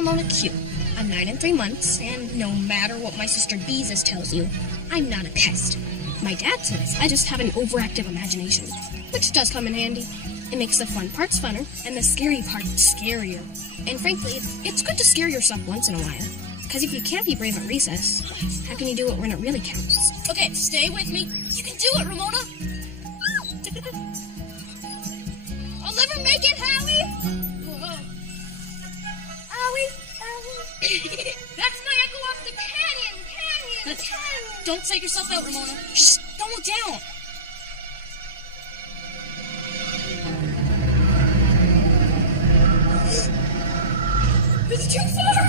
Ramona Q. I'm 9 and 3 months, and no matter what my sister Beezus tells you, I'm not a pest. My dad says I just have an overactive imagination, which does come in handy. It makes the fun parts funner, and the scary parts scarier. And frankly, it's good to scare yourself once in a while. Because if you can't be brave at recess, how can you do it when it really counts? Okay, stay with me. You can do it, Ramona. I'll never make it, Howie. Howie. That's Niagara off the canyon. Don't take yourself out, Ramona. Just don't look down. It's too far.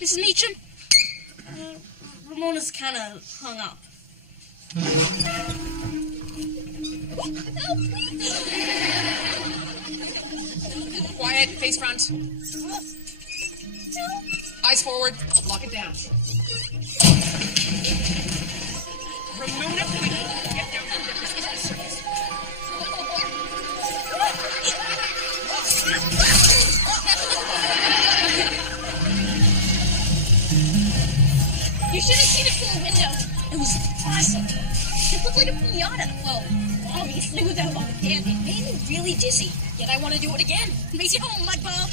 Mrs. Meacham? Ramona's kind of hung up. Quiet, face front. Eyes forward, lock it down. Ramona, please, get down from there. This isn't a circus. You should have seen it through the window. It was awesome. It looked like a pinata. Well, obviously without all the candy. It made me really dizzy. Yet I want to do it again. Race you home, mudball.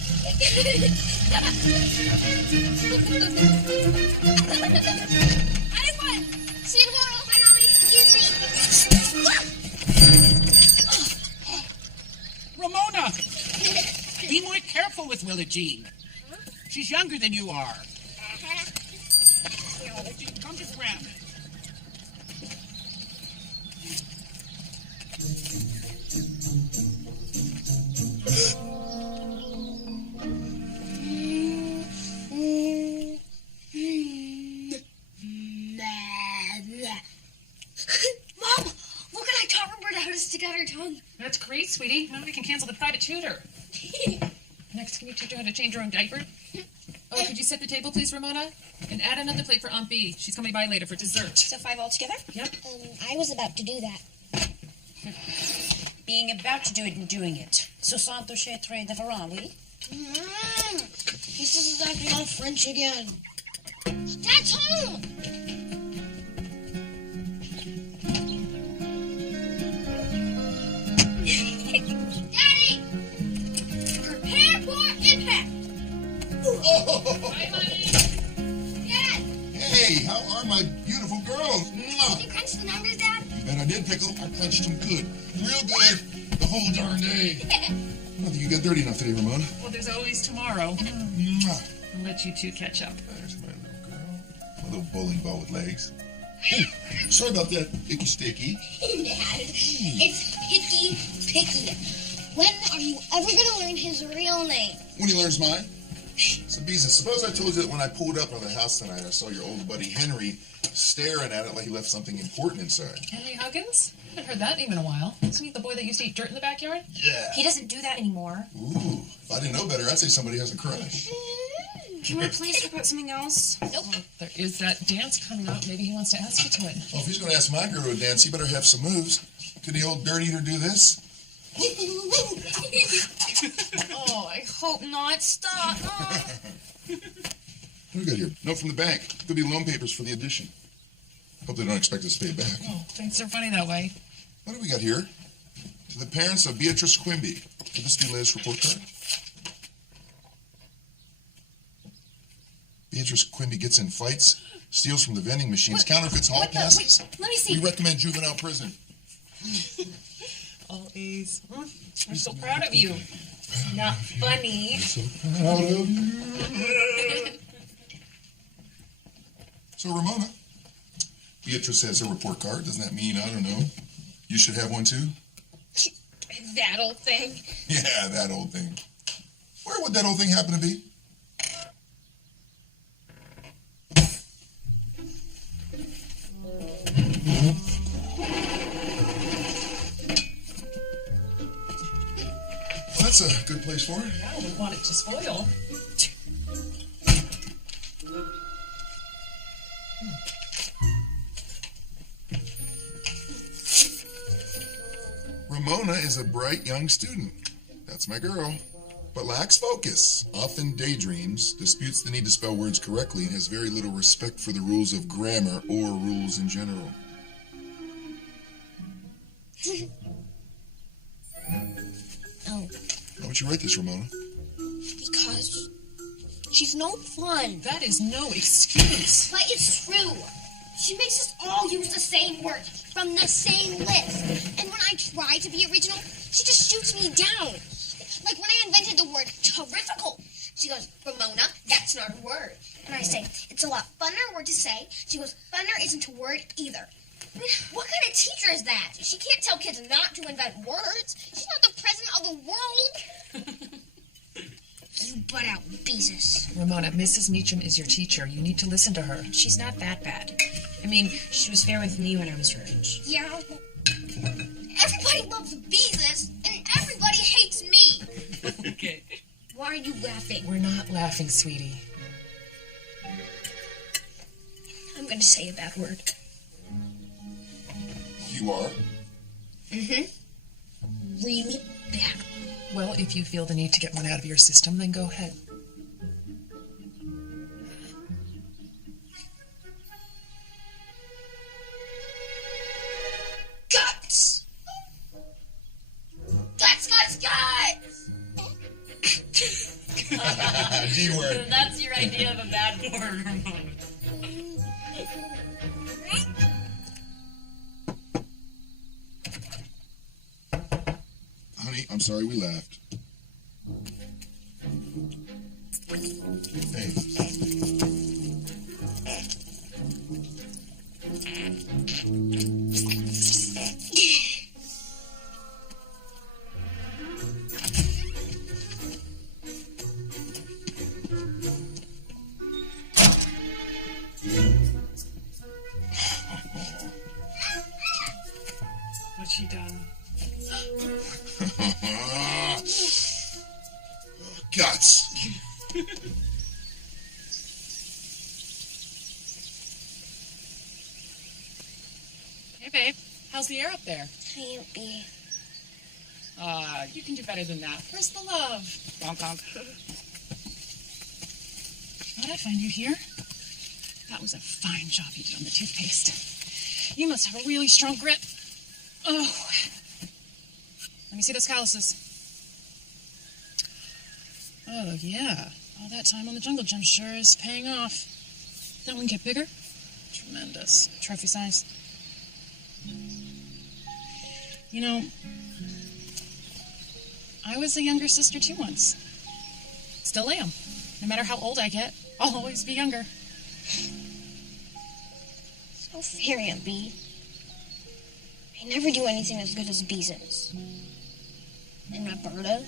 I won. See you tomorrow. Bye, Ollie. Ramona! Be more careful with Willa Jean. She's younger than you are. Come to the ground. Mom, look at I taught Roberta how to stick out her tongue. That's great, sweetie. Now we can cancel the private tutor. Next, can you teach her how to change her own diaper? Oh, could you set the table, please, Ramona? And add another plate for Aunt Bee. She's coming by later for dessert. So 5 altogether? Yep. I was about to do that. Being about to do it and doing it. So santo che tre de varan, oui? This is acting all French again. Dad's home. Daddy! Prepare for impact. Bye, honey. Dad! Hey, how are my beautiful girls? Did you crunch the numbers, Dad? Bet I did, Pickle. I crunched them good. Real good. The whole darn day. I don't think you got dirty enough today, Ramona. Well, there's always tomorrow. Mwah. I'll let you two catch up. There's my little girl. My little bowling ball with legs. Hey, sorry about that, Icky Sticky. Dad, it's Picky. When are you ever going to learn his real name? When he learns mine. So, Beezus, suppose I told you that when I pulled up on the house tonight, I saw your old buddy Henry staring at it like he left something important inside. Henry Huggins? I haven't heard that name in a while. Isn't he the boy that used to eat dirt in the backyard? Yeah. He doesn't do that anymore. Ooh, if I didn't know better, I'd say somebody has a crush. Can we please talk about something else? Nope. Well, there is that dance coming up. Maybe he wants to ask you to it. Oh, if he's going to ask my girl to dance, he better have some moves. Could the old dirt eater do this? Oh, I hope not. Stop. Oh. What do we got here? Note from the bank. Could be loan papers for the addition. Hope they don't expect us to pay it back. Oh, things are funny that way. What do we got here? To the parents of Beatrice Quimby. Could this be Liz's report card? Beatrice Quimby gets in fights, steals from the vending machines, counterfeits hall passes. Let me see. We recommend juvenile prison. All A's. We're so proud of you. Not funny. So proud of you. So, Ramona, Beatrice has a report card. Doesn't that mean, I don't know, you should have one too? That old thing. Yeah, that old thing. Where would that old thing happen to be? that's a good place for it. I wouldn't want it to spoil. Ramona is a bright young student. That's my girl. But lacks focus, often daydreams, disputes the need to spell words correctly, and has very little respect for the rules of grammar or rules in general. Oh, Why would you write this, Ramona? because she's no fun. That is no excuse. But it's true. She makes us all use the same word from the same list. And when I try to be original, she just shoots me down. Like when I invented the word terrifical. She goes, Ramona, that's not a word. And I say, it's a lot funner word to say. She goes, funner isn't a word either. I mean, what kind of teacher is that? She can't tell kids not to invent words. She's not the president of the world. You butt out, Beezus. Ramona, Mrs. Meacham is your teacher. You need to listen to her. She's not that bad. I mean, she was fair with me when I was her age. Yeah. Everybody loves Beezus, and everybody hates me. Okay. Why are you laughing? We're not laughing, sweetie. I'm going to say a bad word. You are? Mm-hmm. Really bad. Well, if you feel the need to get one out of your system, then go ahead. Guts! Guts, guts, guts! G-word. That's your idea of a bad word, Ramona. Honey, I'm sorry we laughed. Hey. What's she done? Guts. Hey, babe. How's the air up there? Can't be. You can do better than that. Where's the love? Bonk, bonk. How'd I find you here? That was a fine job you did on the toothpaste. You must have a really strong grip. Oh. Let me see those calluses. Oh, yeah. All that time on the jungle gym sure is paying off. That one get bigger? Tremendous. Trophy size. You know, I was a younger sister too once. Still am. No matter how old I get, I'll always be younger. So fair, Aunt Bee. I never do anything as good as Beezus. And Roberta,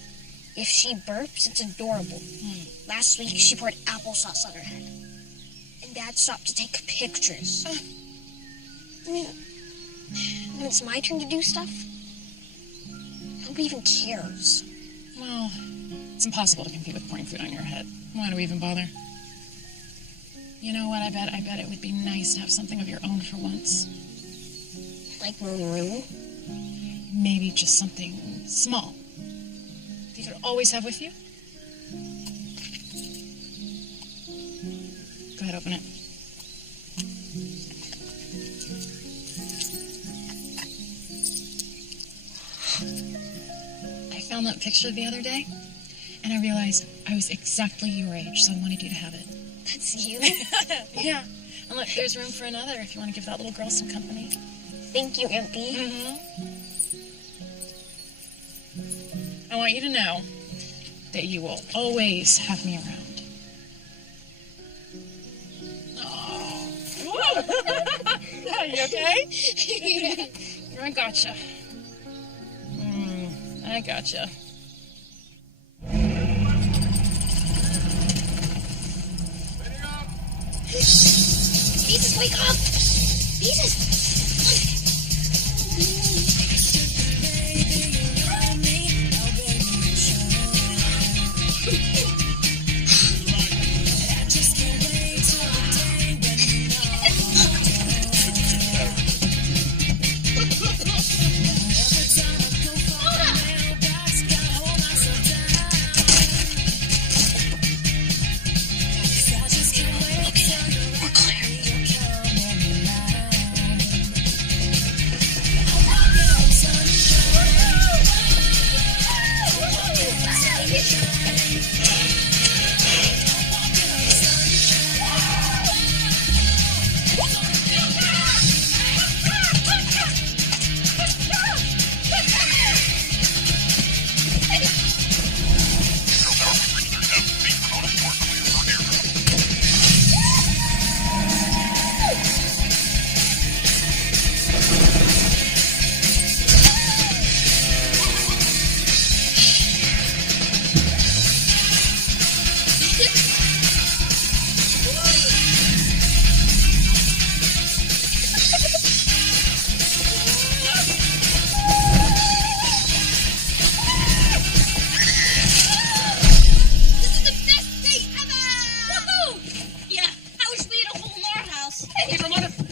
if she burps, it's adorable. Last week, she poured applesauce on her head. And Dad stopped to take pictures. I mean, when it's my turn to do stuff, nobody even cares. Well, it's impossible to compete with pouring food on your head. Why do we even bother? You know what, I bet it would be nice to have something of your own for once. Like Maroon. Maybe just something small that you could always have with you. Go ahead, open it. I found that picture the other day, and I realized I was exactly your age, so I wanted you to have it. That's you? Yeah. And look, there's room for another if you want to give that little girl some company. Thank you, Aunt Bee. Mm-hmm. I want you to know that you will always have me around. Oh. Are you okay? I gotcha. I gotcha. Jesus, wake up! Jesus!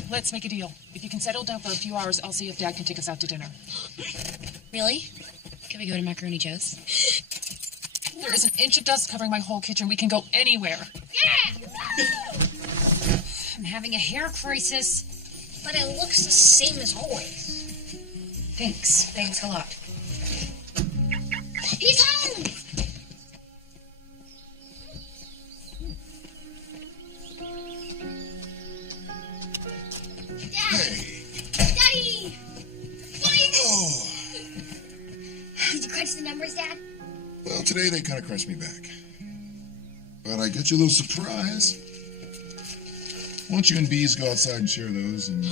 let's make a deal. If you can settle down for a few hours, I'll see if Dad can take us out to dinner. Really? Can we go to Macaroni Joe's? There is an inch of dust covering my whole kitchen. We can go anywhere. Yeah! I'm having a hair crisis. But it looks the same as always. Thanks. Thanks a lot. He's home! Hey. Daddy! Boink! Oh. Did you crunch the numbers, Dad? Well, today they kind of crunched me back. But I got you a little surprise. Why don't you and Bees go outside and share those, and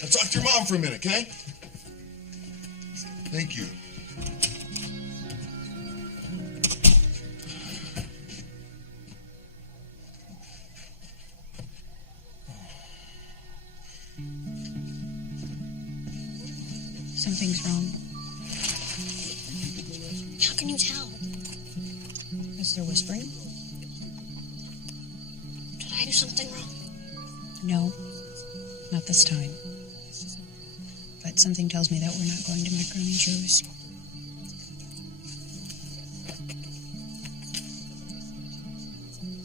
I'll talk to your mom for a minute, okay? Thank you. Something's wrong. How can you tell? Is there whispering? Did I do something wrong? No. Not this time. But something tells me that we're not going to Macaroni Joe's.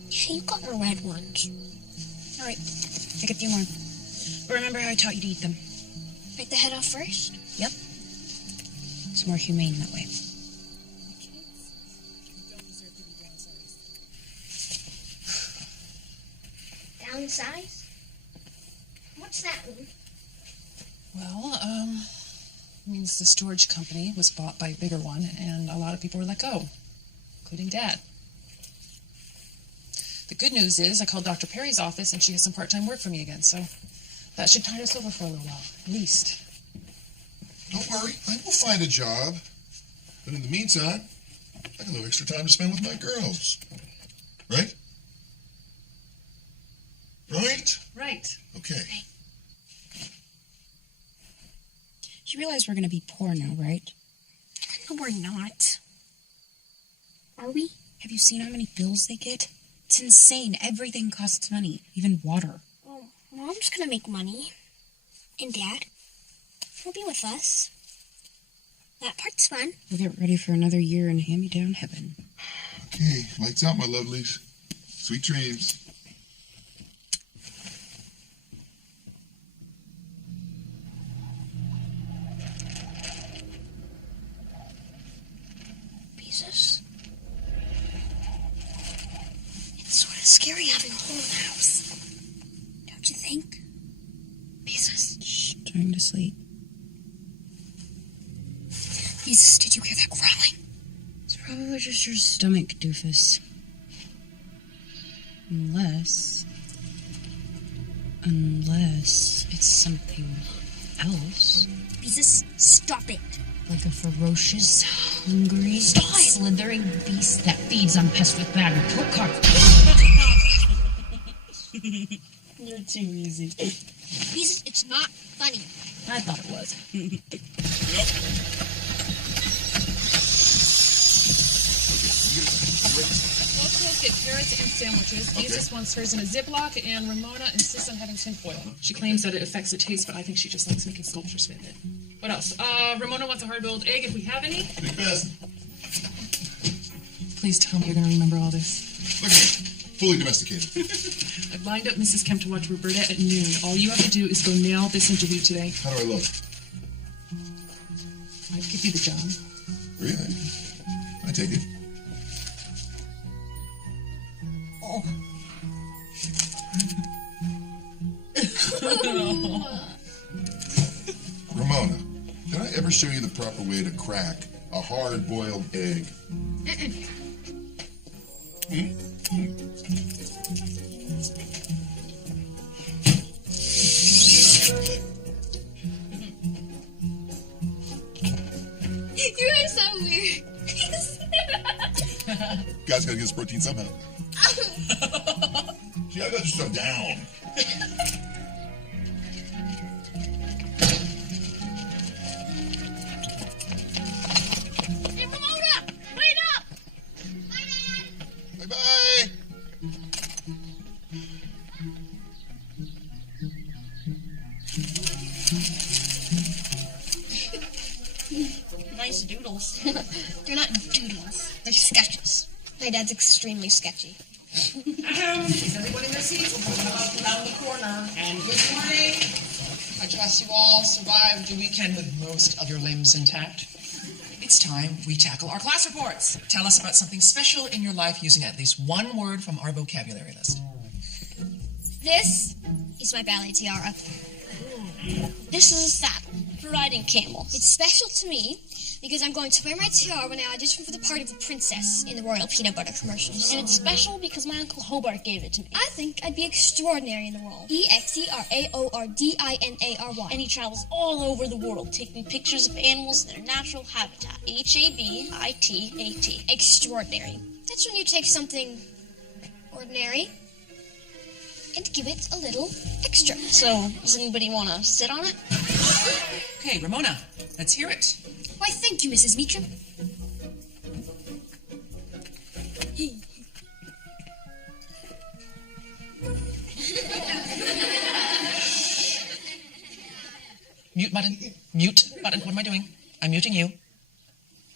Yeah, you got the red ones. All right. Take a few more. But remember how I taught you to eat them. Bite the head off first? Yep. It's more humane that way. Downsize? What's that mean? Well, means the storage company was bought by a bigger one, and a lot of people were let go, including Dad. The good news is I called Dr. Perry's office, and she has some part-time work for me again, so that should tide us over for a little while, at least. Don't worry, I will find a job. But in the meantime, I got a little extra time to spend with my girls. Right? Right? Right. Okay. You realize we're going to be poor now, right? No, we're not. Are we? Have you seen how many bills they get? It's insane. Everything costs money, even water. Well, Mom's gonna make money. And Dad will be with us. That part's fun. We'll get ready for another year in hand-me-down heaven. Okay, lights out, my lovelies. Sweet dreams. Jesus. It's sort of scary having a hole in the house. Don't you think? Jesus. Shh, trying to sleep. Jesus, did you hear that growling? It's probably just your stomach, doofus. Unless it's something else. Jesus, stop it. Like a ferocious, hungry, Stop. slithering beast that feeds on pests with bad report cards. You're too easy. Jesus, it's not funny. I thought it was. Both girls get carrots and sandwiches. Jesus wants hers in a Ziploc, and Ramona insists on having tinfoil. She claims that it affects the taste, but I think she just likes making sculptures with it. What else? Ramona wants a hard-boiled egg if we have any. Big fast. Please tell me you're going to remember all this. Look at me. Fully domesticated. I've lined up Mrs. Kemp to watch Roberta at noon. All you have to do is go nail this interview today. How do I look? I'd give you the job. Really? I take it. Oh. Ramona, did I ever show you the proper way to crack a hard-boiled egg? You are so weird. Guys gotta get his protein somehow. See, I got your stuff down. Hey, Ramona! Wait up! Bye, Dad! Bye-bye. doodles. They're not doodles. They're sketches. My dad's extremely sketchy. Is everyone in their seats? We'll put them up around the corner. And good morning. I trust you all survived the weekend with most of your limbs intact. It's time we tackle our class reports. Tell us about something special in your life using at least one word from our vocabulary list. This is my ballet tiara. This is a saddle for riding camels. It's special to me because I'm going to wear my tiara when I audition for the part of the princess in the Royal Peanut Butter commercials. And it's special because my Uncle Hobart gave it to me. I think I'd be extraordinary in the role. EXERAORDINARY. And he travels all over the world, taking pictures of animals in their natural habitat. HABITAT. Extraordinary. That's when you take something ordinary and give it a little extra. So, does anybody want to sit on it? Okay, Ramona, let's hear it. Why, thank you, Mrs. Meacham. Mute button. Mute button. What am I doing? I'm muting you.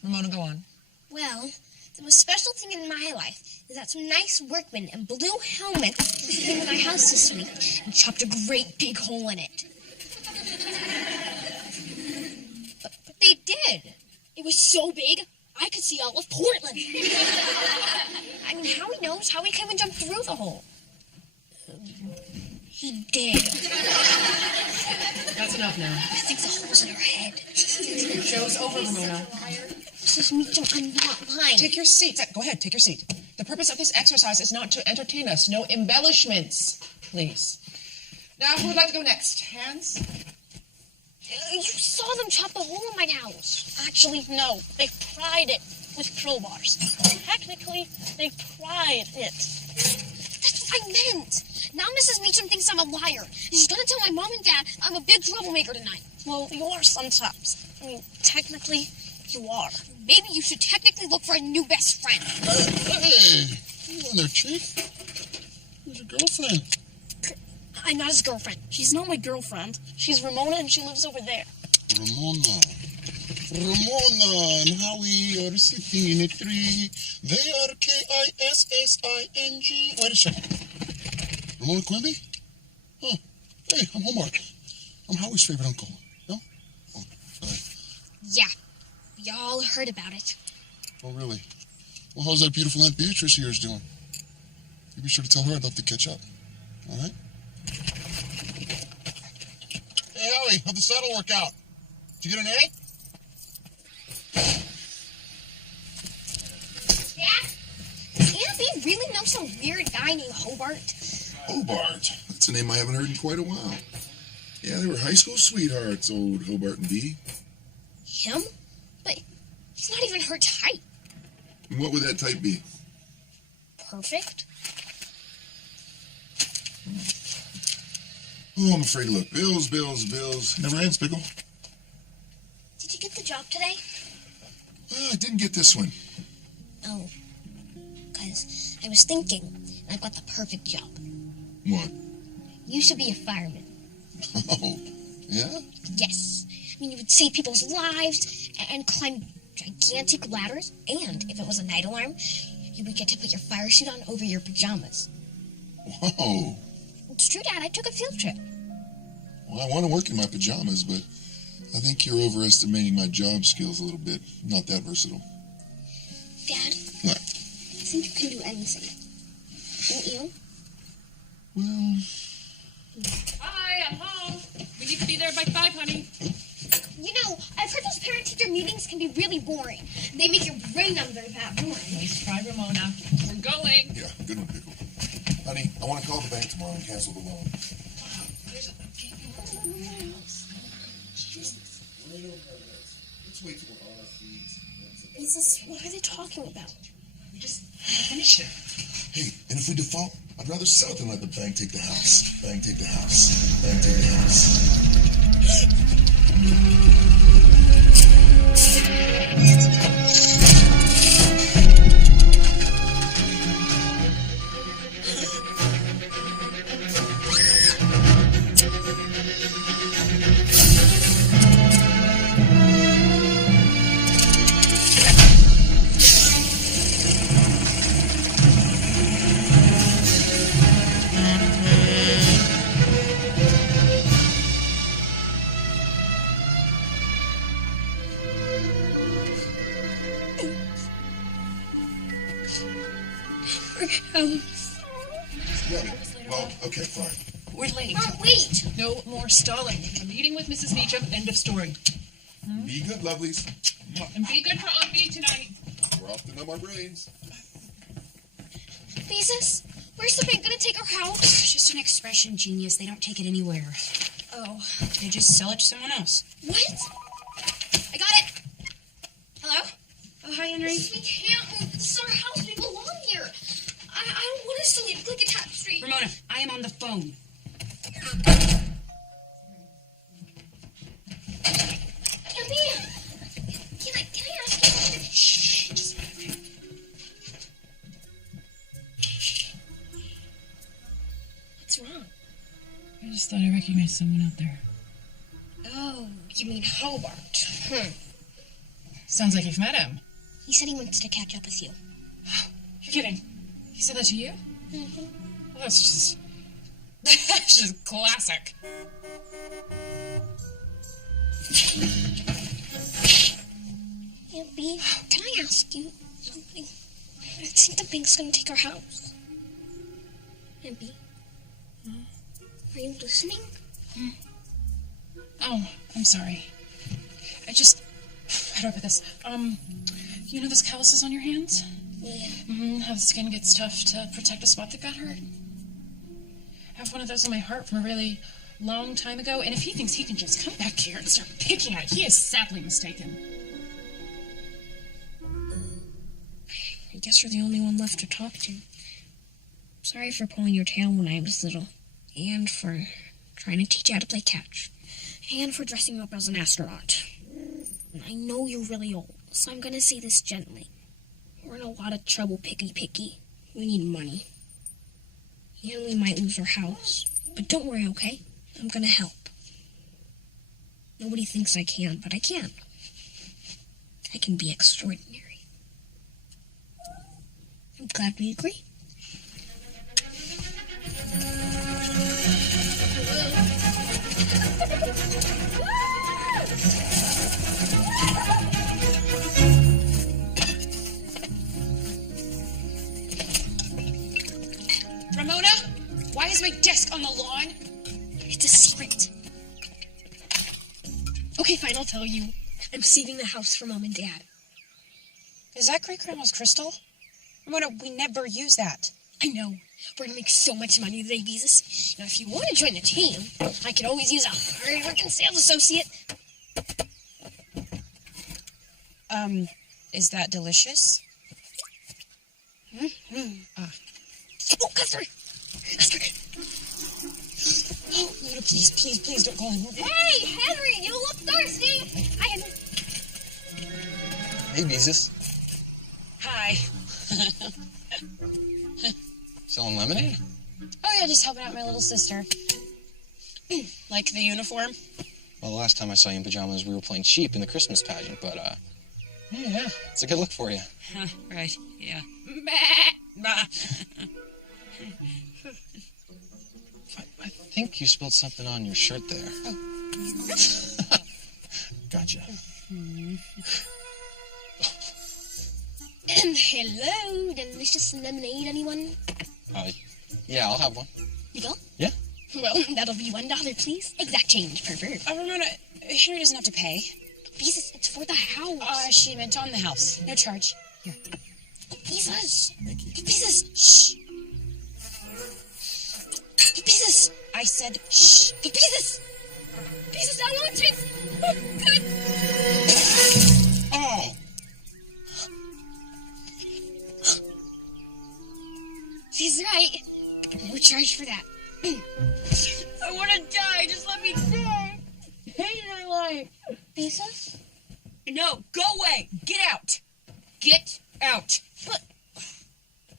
Ramona, go on. Well, the most special thing in my life is that some nice workmen in blue helmets came to my house this week and chopped a great big hole in it. But they did. It was so big, I could see all of Portland. I mean, Howie knows how he came and jumped through the hole. He did. That's enough now. I think the hole's in her head. Show's over, Ramona. Mrs. Meacham, I'm not lying. Take your seat. Go ahead, take your seat. The purpose of this exercise is not to entertain us. No embellishments, please. Now, who would like to go next? Hands? You saw them chop the hole in my house. Actually, no. They pried it with crowbars. Technically, they pried it. That's what I meant. Now Mrs. Meacham thinks I'm a liar. She's gonna tell my mom and dad I'm a big troublemaker tonight. Well, you are sometimes. I mean, technically, you are. Maybe you should technically look for a new best friend. Hey, you in there, Chief? Who's your girlfriend? I'm not his girlfriend. She's not my girlfriend. She's Ramona, and she lives over there. Ramona. Ramona and Howie are sitting in a tree. They are KISSING. Wait a second. Ramona Quimby? Oh, hey, I'm Hobart. I'm Howie's favorite uncle. No? Oh, sorry. Yeah, we all heard about it. Oh, really? Well, how's that beautiful Aunt Beatrice of yours doing? You be sure to tell her I'd love to catch up. All right? Hey, Howie, how'd the saddle work out? Did you get an A? Dad? Does Aunt B really know some weird guy named Hobart? Hobart. That's a name I haven't heard in quite a while. Yeah, they were high school sweethearts, old Hobart and Bee. Him? But he's not even her type. And what would that type be? Perfect? Oh, I'm afraid to look. Bills. Never ends, Pickle. Did you get the job today? Well, I didn't get this one. Oh. Because I was thinking, and I've got the perfect job. What? You should be a fireman. Oh, yeah? Yes. I mean, you would save people's lives and climb gigantic ladders. And if it was a night alarm, you would get to put your fire suit on over your pajamas. Whoa. It's true, Dad. I took a field trip. Well, I want to work in my pajamas, but I think you're overestimating my job skills a little bit. Not that versatile. Dad? What? I think you can do anything. Don't you? Well... Hi, I'm home. We need to be there by 5, honey. You know, I've heard those parent-teacher meetings can be really boring. They make your brain number that boring. Nice try, Ramona. We're going. Yeah, good one, Pickle. Honey, I want to call the bank tomorrow and cancel the loan. Let's wait till we're on our feet. What are they talking about? We just finish it. Hey, and if we default, I'd rather sell than let the bank take the house. Bank take the house. Bank take the house. Oh. Yeah, well, okay, fine. We're late. Mom, wait! No more stalling. A meeting with Mrs. Meacham, end of story. Be good, lovelies. And be good for Aunt Bee tonight. We're off to numb our brains. Jesus, where's the bank gonna take our house? It's just an expression, genius. They don't take it anywhere. Oh. They just sell it to someone else. What? I got it! Hello? Oh, hi, Henry. We can't move. This is our house. We belong here. I don't want us to leave like a tapestry. Ramona, I am on the phone. Can I ask you something? Shh. Just... What's wrong? I just thought I recognized someone out there. Oh, you mean Hobart. Sounds like you've met him. He said he wants to catch up with you. You're kidding. He said that to you? Mm-hmm. Well, that's just classic. Aunt Bee, can I ask you something? I think the bank's gonna take our house. Aunt Bee? Are you listening? Oh, I'm sorry. How do I put this? You know those calluses on your hands? Yeah. How the skin gets tough to protect a spot that got hurt? I have one of those on my heart from a really long time ago, and if he thinks he can just come back here and start picking at it, he is sadly mistaken. I guess you're the only one left to talk to. Sorry for pulling your tail when I was little. And for trying to teach you how to play catch. And for dressing you up as an astronaut. And I know you're really old, so I'm gonna say this gently. We're in a lot of trouble, Picky. We need money. And we might lose our house. But don't worry, okay? I'm gonna help. Nobody thinks I can, but I can. I can be extraordinary. I'm glad we agree. Ramona, why is my desk on the lawn? It's a secret. Okay, fine, I'll tell you. I'm saving the house for Mom and Dad. Is that great grandma's crystal? Ramona, we never use that. I know. We're gonna make so much money today, Beezus. Now, if you want to join the team, I could always use a hard-working sales associate. Is that delicious? Oh, Custer! Oh, Ramona, please don't call him. Hey, Henry, you look thirsty! Hey, Beezus. Hi. Selling lemonade? Oh yeah, just helping out my little sister. Like the uniform? Well, the last time I saw you in pajamas, we were playing sheep in the Christmas pageant, but, yeah, it's a good look for you. Right, yeah. I think you spilled something on your shirt there. Oh. Gotcha. Hello, delicious lemonade, anyone? Yeah, I'll have one. You will? Yeah. Well, that'll be $1, please. Exact change, pervert. Ramona, Henry doesn't have to pay. Beezus, it's for the house. She meant on the house. No charge. Here. Beezus. Thank you. Beezus, shh. Beezus. I said shh. Beezus. Beezus, I want it. Oh, good. Oh! She's right. No charge for that. I want to die. Just let me die. I hate my life. Beezus? No, go away. Get out. Get out. But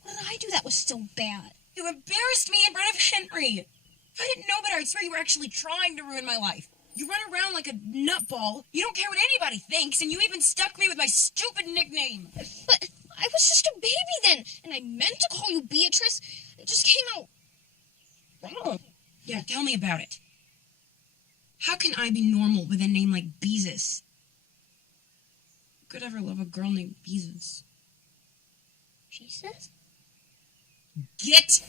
what did I do that was so bad? You embarrassed me in front of Henry. If I didn't know better, I'd swear you were actually trying to ruin my life. You run around like a nutball. You don't care what anybody thinks, and you even stuck me with my stupid nickname. But I was just a baby then, and I meant to call you Beatrice. It just came out wrong. Yeah, tell me about it. How can I be normal with a name like Beezus? Who could ever love a girl named Beezus? Jesus? Get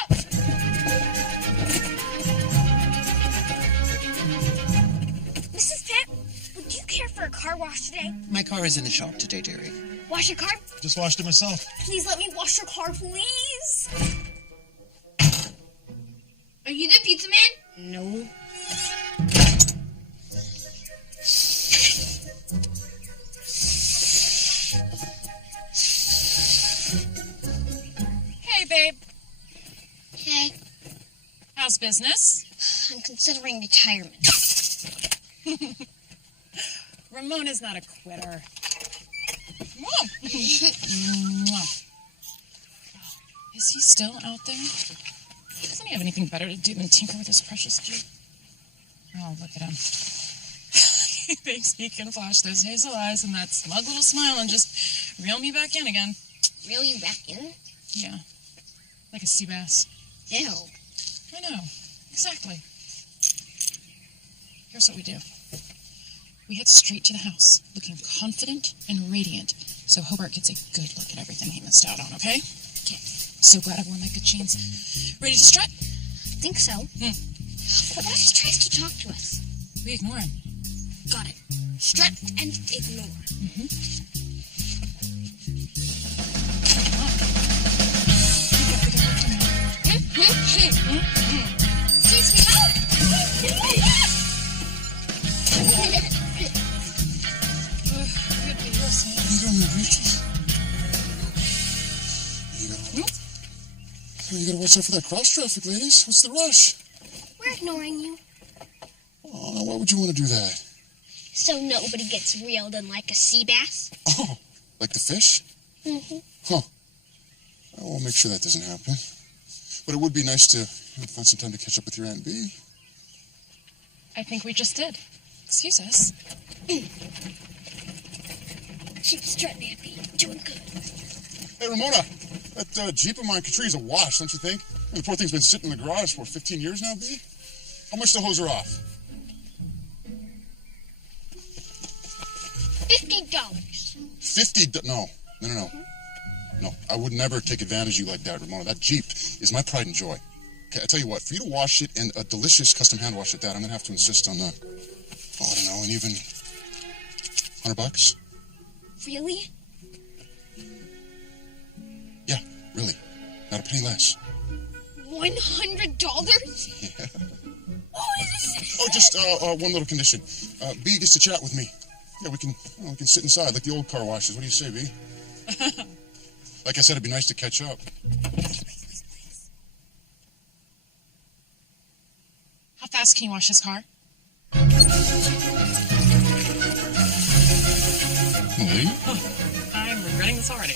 out! Mrs. Pet, would you care for a car wash today? My car is in the shop today, dearie. Wash your car? Just washed it myself. Please let me wash your car, please. Are you the pizza man? No. Hey, babe. Hey, How's business? I'm considering retirement. Ramona's not a quitter. Mwah. Mwah. Is he still out there? Doesn't he have anything better to do than tinker with his precious Jeep? Oh, look at him. He thinks he can flash those hazel eyes and that smug little smile and just reel me back in again. Reel you back in? Yeah, like a sea bass. Ew. I know, exactly. Here's what we do. We head straight to the house, looking confident and radiant, so Hobart gets a good look at everything he missed out on, okay? Okay. So glad I wore my good jeans. Ready to strut? Think so. But what if he tries to talk to us? We ignore him. Got it. Strut and ignore. Excuse me. You gotta watch out for that cross traffic, ladies. What's the rush? We're ignoring you. Oh, now why would you want to do that? So nobody gets reeled in like a sea bass? Oh, like the fish? Mm-hmm. Huh. I will make sure that doesn't happen. But it would be nice to find some time to catch up with your Aunt Bee. I think we just did. Excuse us. Keep strutting, Andy. Doing good. Hey, Ramona, that Jeep of mine, Catrie's a wash, don't you think? The poor thing's been sitting in the garage for 15 years now, Bee? How much to hose her off? $50. 50? No. No, I would never take advantage of you like that, Ramona. That Jeep is my pride and joy. Okay, I tell you what, for you to wash it and a delicious custom hand wash at that, I'm gonna have to insist on I don't know, and even $100? Really? Yeah, really. Not a penny less. $100? Yeah. Oh, this Oh, just one little condition. B gets to chat with me. Yeah, we can sit inside like the old car washes. What do you say, B? Like I said, it'd be nice to catch up. How fast can you wash his car? Lee? I'm regretting this already.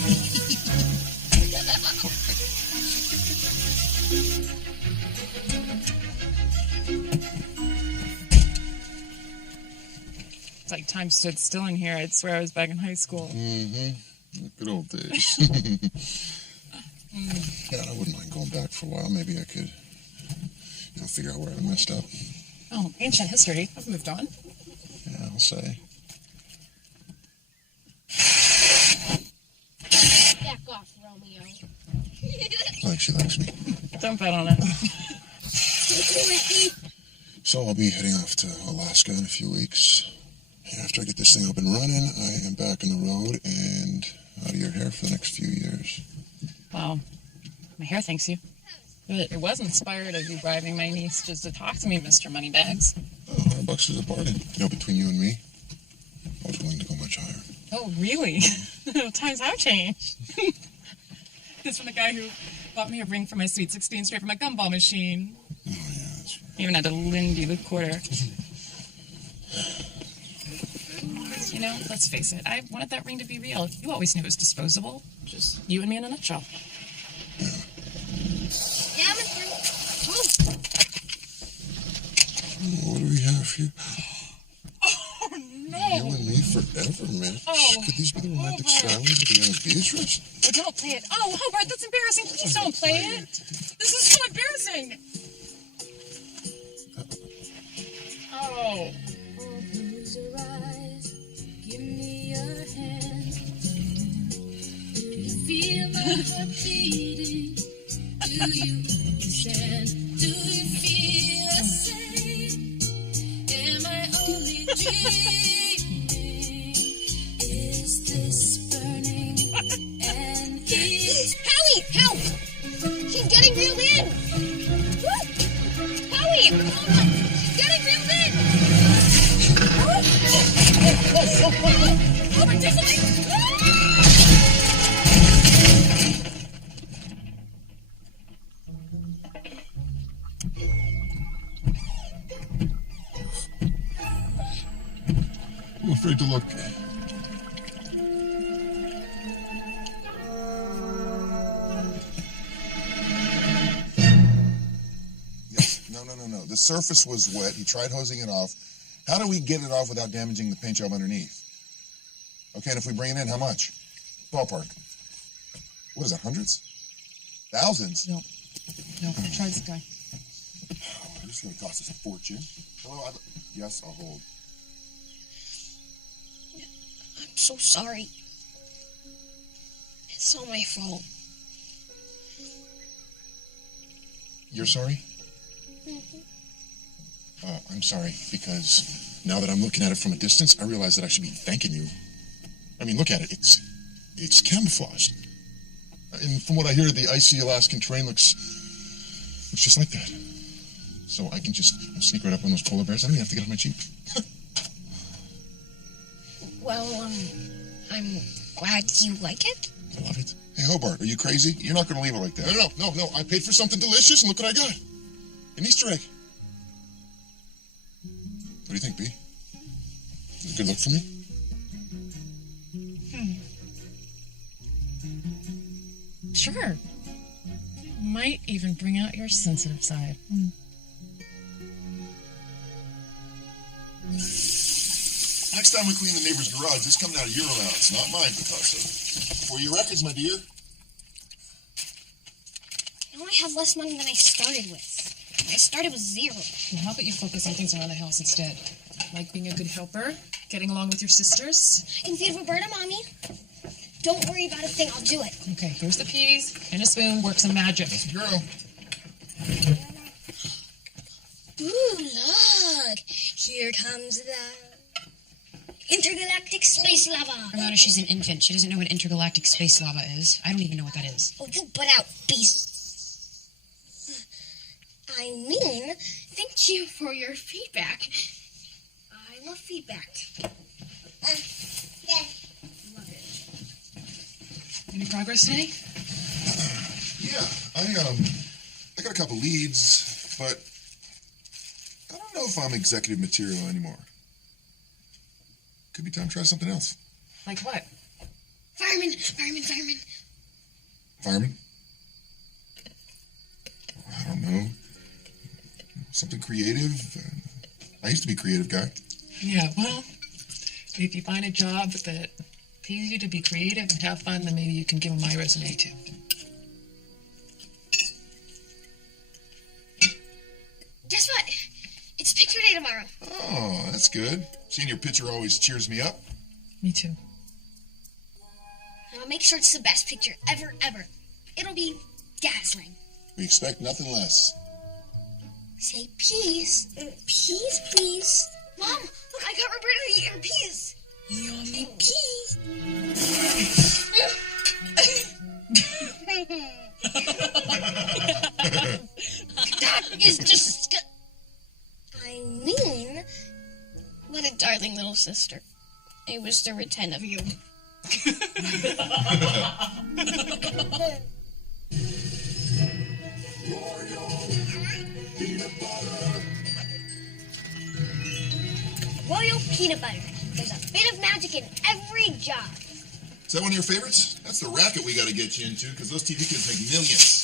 It's like time stood still in here. I'd swear I was back in high school. Mm-hmm. Good old days. Yeah, I wouldn't mind going back for a while. Maybe I could, figure out where I messed up. Oh, ancient history. I've moved on. Yeah, I'll say. Back off, Romeo. Like she likes me. Don't bet on it. So I'll be heading off to Alaska in a few weeks. After I get this thing up and running, I am back on the road and out of your hair for the next few years. Wow. My hair thanks you. It was inspired of you bribing my niece just to talk to me, Mr. Moneybags. $100 is a bargain. Between you and me, I was willing to go much higher. Oh, really? Times have changed. It's from the guy who bought me a ring for my Sweet 16 straight from a gumball machine. Oh, yeah, that's right. Even had to Lindy the quarter. Let's face it. I wanted that ring to be real. You always knew it was disposable. Just you and me in a nutshell. Yeah, I'm in through. What do we have here? Oh, no! You and me forever, man. Oh, Could these be the romantic showers of the young Beatrice? Oh, don't play it. Oh, Hobart, that's embarrassing. Please don't play it. This is so embarrassing. Oh. feel my heart beating you understand? Do you feel the same? Am I only dreaming? Is this burning and heat? Howie, help! She's getting reeled in! Howie, hold on! She's getting reeled in! Oh, we're just like... I'm afraid to look. No. The surface was wet. He tried hosing it off. How do we get it off without damaging the paint job underneath? Okay, and if we bring it in, how much? Ballpark. What is it, hundreds? Thousands? No, try this guy. This is going to cost us a fortune. Hello, yes, I'll hold. I'm so sorry. It's all my fault. You're sorry? Mm-hmm. I'm sorry, because now that I'm looking at it from a distance, I realize that I should be thanking you. I mean, look at it. It's camouflaged. And from what I hear, the icy Alaskan terrain looks just like that. So I can just sneak right up on those polar bears. I don't even have to get off my Jeep. Well, I'm glad you like it. I love it. Hey, Hobart, are you crazy? You're not going to leave it like that. No. I paid for something delicious, and look what I got. An Easter egg. What do you think, B? Is it a good look for me? Sure. Might even bring out your sensitive side. Next time we clean the neighbor's garage, it's coming out of your allowance, not mine, Picasso. For your records, my dear. Now I have less money than I started with. I started with zero. Well, how about you focus on things around the house instead? Like being a good helper, getting along with your sisters. I can feed Roberta, Mommy. Don't worry about a thing, I'll do it. Okay, here's the peas and a spoon. Work some magic. Girl. Ooh, look. Here comes the intergalactic space lava. Ramona, she's an infant. She doesn't know what intergalactic space lava is. I don't even know what that is. Oh, you butt out, beast. I mean, thank you for your feedback. I love feedback. Love it. Any progress today? Yeah, I got a couple leads, but I don't know if I'm executive material anymore. Could be time to try something else. Like what? Fireman. Fireman? I don't know. Something creative. I used to be a creative guy. Yeah, well, if you find a job that pays you to be creative and have fun, then maybe you can give them my resume too. Guess what? It's picture day tomorrow. Oh, that's good. Seeing your picture always cheers me up. Me too. And I'll make sure it's the best picture ever. It'll be dazzling. We expect nothing less. Say peas. Peas, please. Mom, look, I got Roberta to eat her peas. Yummy peas. That is disgusting. I mean, what a darling little sister. I wish there were 10 of you. Royal peanut butter. There's a bit of magic in every job. Is that one of your favorites? That's the racket we got to get you into, because those TV kids make millions.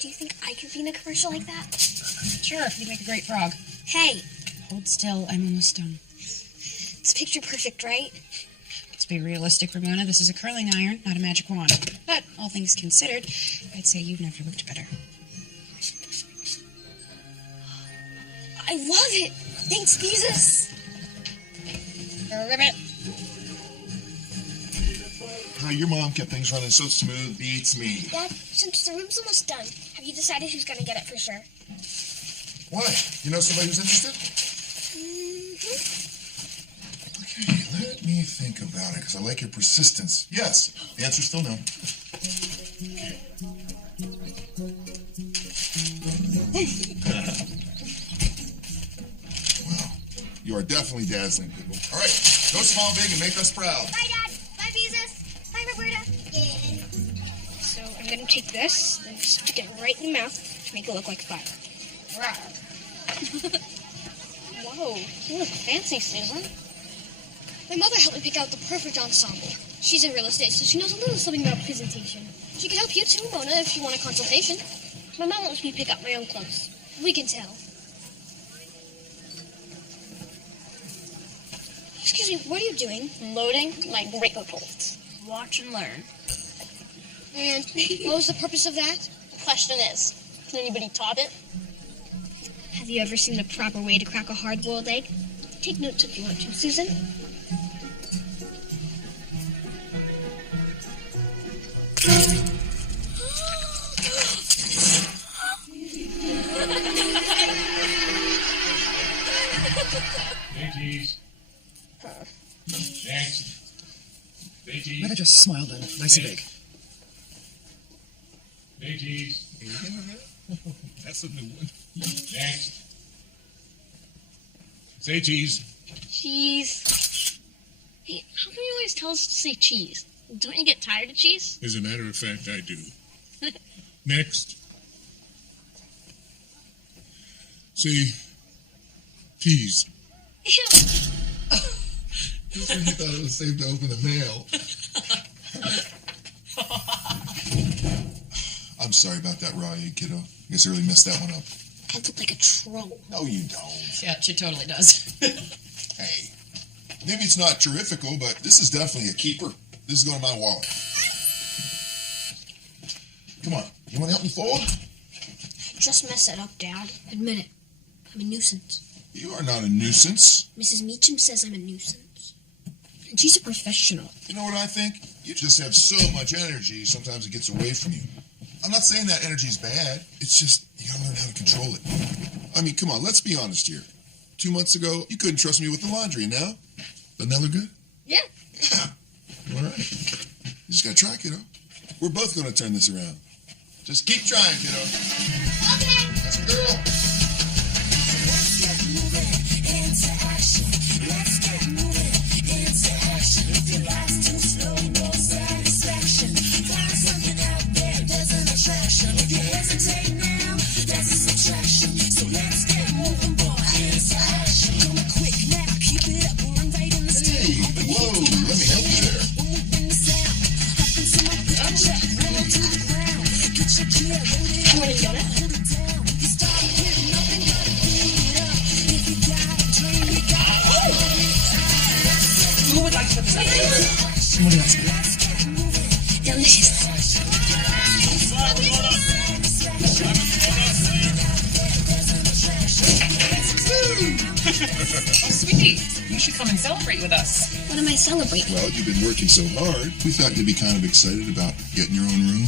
Do you think I could be in a commercial like that? Sure, you'd make a great frog. Hey, Hold still, I'm almost done. it's picture perfect, right? Let's be realistic, Ramona. This is a curling iron, not a magic wand. But, all things considered, I'd say you've never looked better. I love it. Thanks, Jesus. Ribbit. how your mom kept things running so smooth beats me. Dad, since the room's almost done, have you decided who's gonna get it for sure? Why? You know somebody who's interested? Okay, let me think about it, because I like your persistence. Yes, the answer's still no. Well, you are definitely dazzling, people. All right, go small big and make us proud. Bye, Dad. Bye, Beezus. Bye, Roberta. Yeah. So I'm gonna take this and stick it right in the mouth to make it look like fire. Whoa, you look fancy, Susan. My mother helped me pick out the perfect ensemble. She's in real estate, so she knows a little something about presentation. She can help you too, Mona, if you want a consultation. My mom lets me pick out my own clothes. We can tell. Excuse me, what are you doing? Loading my great reports. Watch and learn. And what was the purpose of that? The question is, can anybody top it? Have you ever seen the proper way to crack a hard-boiled egg? Take notes if you want to, Susan. Cheese. Next. Cheese. Better just smile then. Nice and big. Cheese. That's a new one. Next. Say cheese. Cheese. Hey, how come you always tell us to say cheese? Don't you get tired of cheese? As a matter of fact, I do. Next. Say cheese. Ew. Just when you thought it was safe to open the mail. I'm sorry about that raw egg, kiddo. I guess I really messed that one up. I look like a troll. No, you don't. Yeah, she totally does. Hey, maybe it's not terrifical, but this is definitely a keeper. This is going to my wallet. Come on, you want to help me fold? Just mess it up, Dad. Admit it. I'm a nuisance. You are not a nuisance. Mrs. Meacham says I'm a nuisance. And she's a professional. You know what I think? You just have so much energy, sometimes it gets away from you. I'm not saying that energy is bad. It's just, you gotta learn how to control it. I mean, come on, let's be honest here. 2 months ago, you couldn't trust me with the laundry, and now? Doesn't that look good? Yeah. Yeah. All right. You just gotta try, kiddo. We're both gonna turn this around. Just keep trying, kiddo. Okay. That's my girl. Who would like to put this up? Somebody else. Delicious. Oh, sweetie, you should come and celebrate with us. What am I celebrating? Well, you've been working so hard. We thought you'd be kind of excited about getting your own room.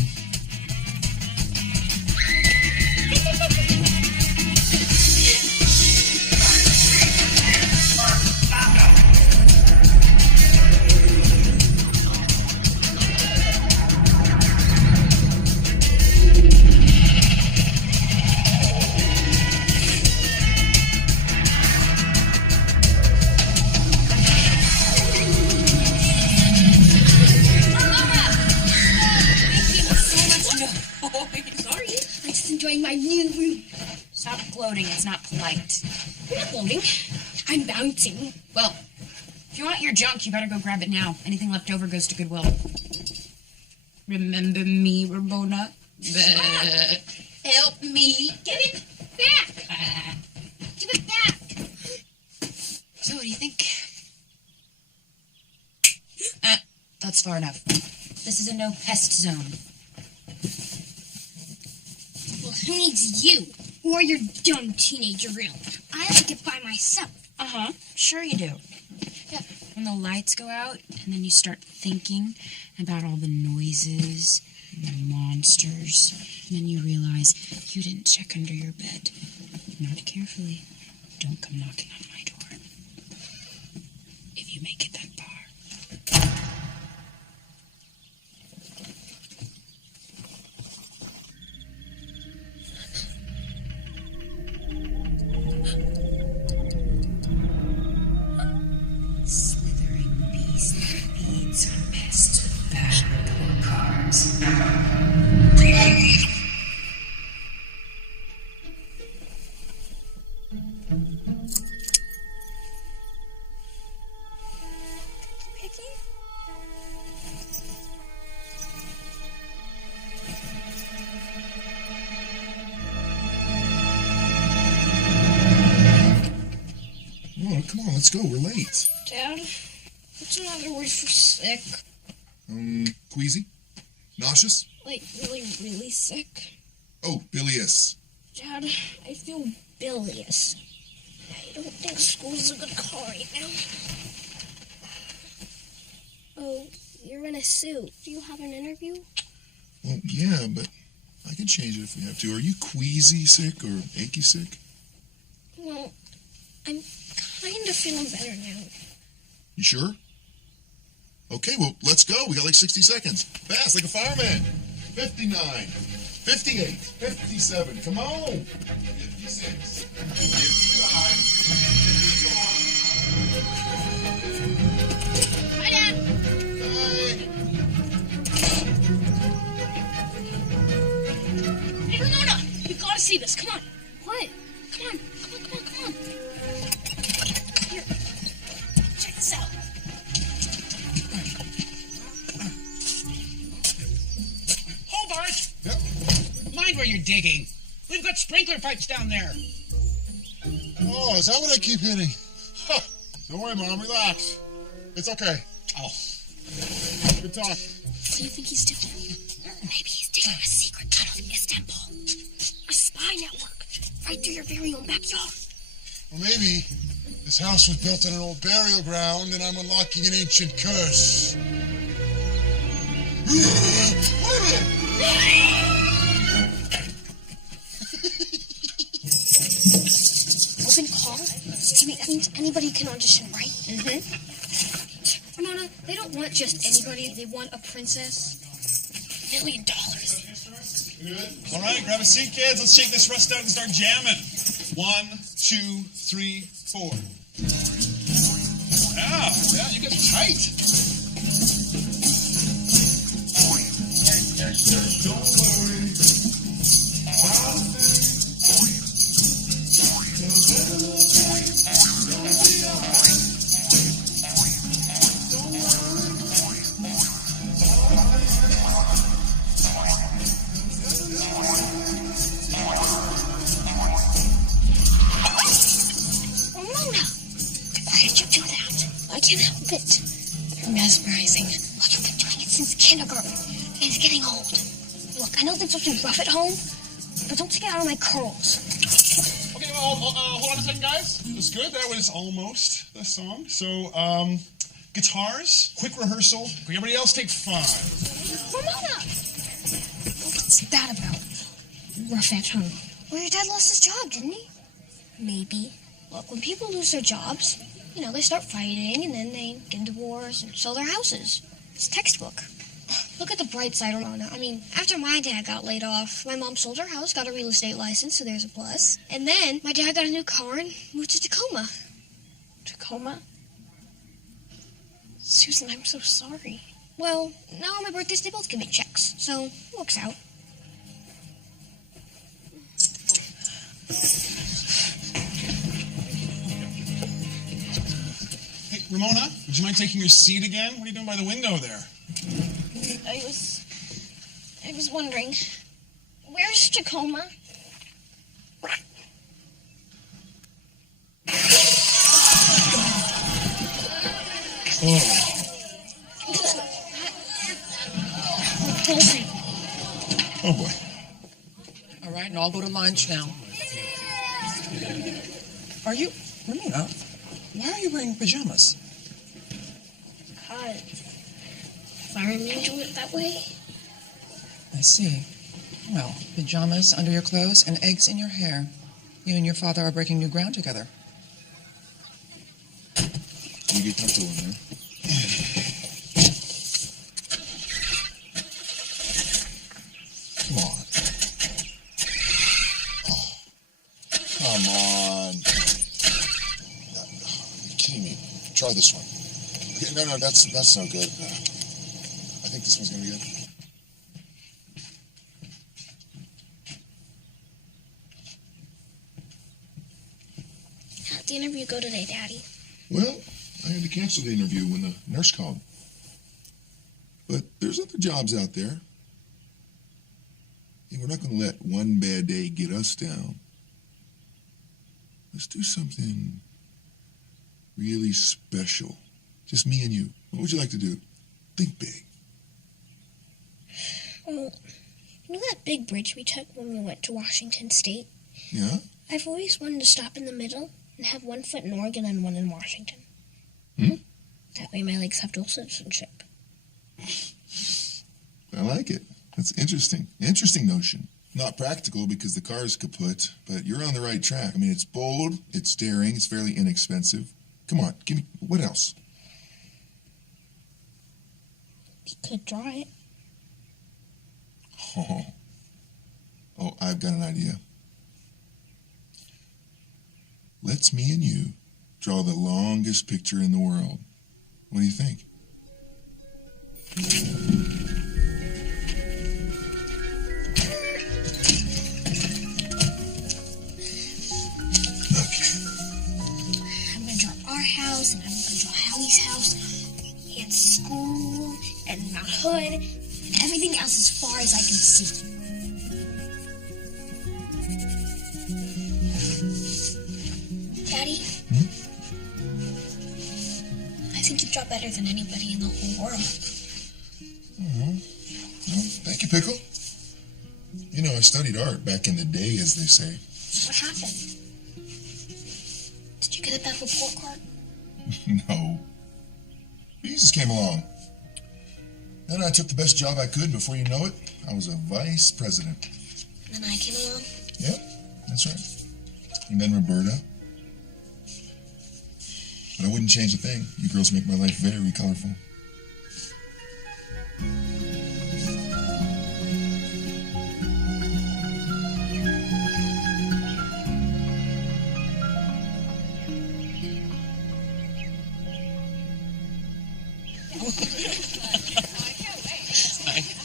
Sorry. I'm just enjoying my new room. Stop gloating, it's not polite. I'm not loading. I'm bouncing. Well, if you want your junk, you better go grab it now. Anything left over goes to Goodwill. Remember me, Ramona? Help me. Get it back. Give it back. So what do you think? That's far enough. This is a no-pest zone. Well, who needs you? Or your dumb teenager room? I like it by myself. Uh-huh. Sure you do. Yeah, when the lights go out and then you start thinking about all the noises and the monsters, and then you realize you didn't check under your bed. Not carefully. Don't come knocking on my door. If you make it that far. Slithering beast that feeds on pest, bad report cards. Picky? Oh, come on, let's go. We're late. Dad, what's another word for sick? Queasy? Nauseous? Like, really, really sick? Oh, bilious. Dad, I feel bilious. I don't think school's a good call right now. Oh, you're in a suit. Do you have an interview? Well, yeah, but I can change it if we have to. Are you queasy sick or achy sick? Well, I'm kind of feeling better now. You sure? Okay, well, let's go. We got like 60 seconds. Fast, like a fireman. 59, 58, 57. Come on. 56, 55, 54. Bye, Dad. Bye. Hey, Ramona, you gotta see this. Come on. What? Come on. Here. Check this out. Hobart! Yep. Mind where you're digging. We've got sprinkler pipes down there. Oh, is that what I keep hitting? Huh. Don't worry, Mom. Relax. It's okay. Oh. Good talk. What do you think he's doing? Maybe he's digging a secret tunnel to Istanbul. A spy network. Right through your very own backyard. Well, maybe this house was built on an old burial ground and I'm unlocking an ancient curse. Open call? Jimmy, that means anybody can audition, right? Mm-hmm. Ramona, they don't want just anybody. They want a princess. $1 million. All right, grab a seat, kids. Let's shake this rust out and start jamming. 1, 2, 3, 4. Yeah, you get tight. Don't worry. Ramona! Why did you do that? I can't help it. You're mesmerizing. Well, you've been doing it since kindergarten. And it's getting old. Look, I know things are too rough at home, but don't take it out on my curls. Okay, well, hold on a second, guys. That's good. That was almost the song. So, guitars, quick rehearsal. Everybody else take 5. Ramona! What's that about? Rough at home. Well, your dad lost his job, didn't he? Maybe. Look, when people lose their jobs, they start fighting, and then they get into wars and sell their houses. It's textbook. Look at the bright side, Ramona. I mean, after my dad got laid off, my mom sold her house, got a real estate license, so there's a plus. And then my dad got a new car and moved to Tacoma. Tacoma? Susan, I'm so sorry. Well, now on my birthdays, they both give me checks, so it works out. Hey, Ramona, would you mind taking your seat again? What are you doing by the window there? I was wondering, where's Tacoma? Oh. Oh, boy. All right, and I'll go to lunch now. Are you, Ramona, why are you wearing pajamas? firemen do it that way? I see. Well, pajamas under your clothes and eggs in your hair. You and your father are breaking new ground together. You get comfortable in there. Come on. Oh, come on. No, you're kidding me. Try this one. Okay, no, that's no good. I think this one's gonna be good. How'd the interview go today, Daddy? Well, I had to cancel the interview when the nurse called. But there's other jobs out there. Hey, we're not going to let one bad day get us down. Let's do something really special. Just me and you. What would you like to do? Think big. Well, you know that big bridge we took when we went to Washington State? Yeah? I've always wanted to stop in the middle and have one foot in Oregon and one in Washington. That way my legs have dual citizenship. I like it. That's interesting. Interesting notion. Not practical because the car's kaput, but you're on the right track. I mean, it's bold, it's daring, it's fairly inexpensive. Come on, give me, what else? We could draw it. Oh, I've got an idea. Let's me and you draw the longest picture in the world. What do you think? I'm going to draw our house, and I'm going to draw Howie's house, and school, and Mount Hood, and everything else as far as I can see. Daddy? I think you draw better than anybody in the whole world. Well, thank you, Pickle. You know, I studied art back in the day, as they say. What happened? Did you get a bad report card? No. Jesus came along. Then I took the best job I could. Before you know it, I was a vice president. And then I came along? Yep, that's right. And then Roberta. But I wouldn't change a thing. You girls make my life very colorful.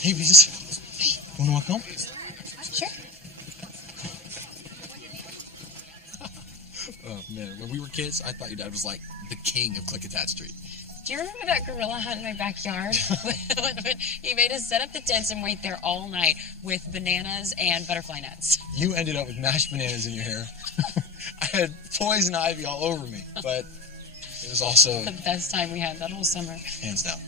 Hey, Beezus. Want to walk home? Sure. Oh, man. When we were kids, I thought your dad was like the king of Klickitat Street. Do you remember that gorilla hunt in my backyard? when he made us set up the tents and wait there all night with bananas and butterfly nuts. You ended up with mashed bananas in your hair. I had poison ivy all over me, but it was also The best time we had that whole summer. hands down.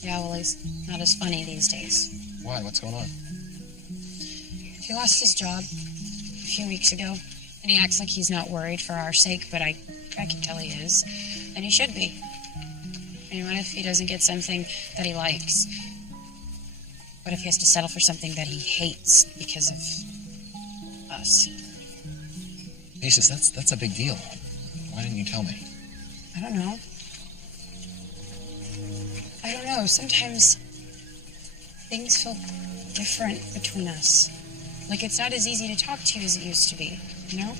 Yeah, well, he's not as funny these days. Why? What's going on? He lost his job a few weeks ago, and he acts like he's not worried for our sake, but I can tell he is, and he should be. I mean, what if he doesn't get something that he likes? What if he has to settle for something that he hates because of us? Beezus, that's a big deal. Why didn't you tell me? I don't know. Sometimes things feel different between us. Like it's not as easy to talk to you as it used to be, you know?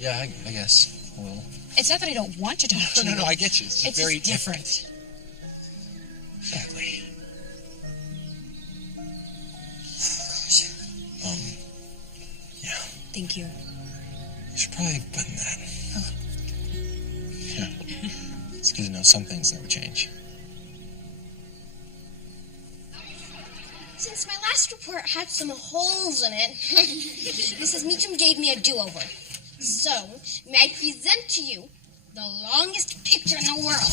Yeah, I guess. A little. It's not that I don't want to talk to you. No, I get you. It's just very just different. Exactly. Gosh. Yeah. Thank you. You should probably button that. Oh. Yeah. It's good to know some things never change. Since my last report had some holes in it, Mrs. Meacham gave me a do-over. So, may I present to you the longest picture in the world?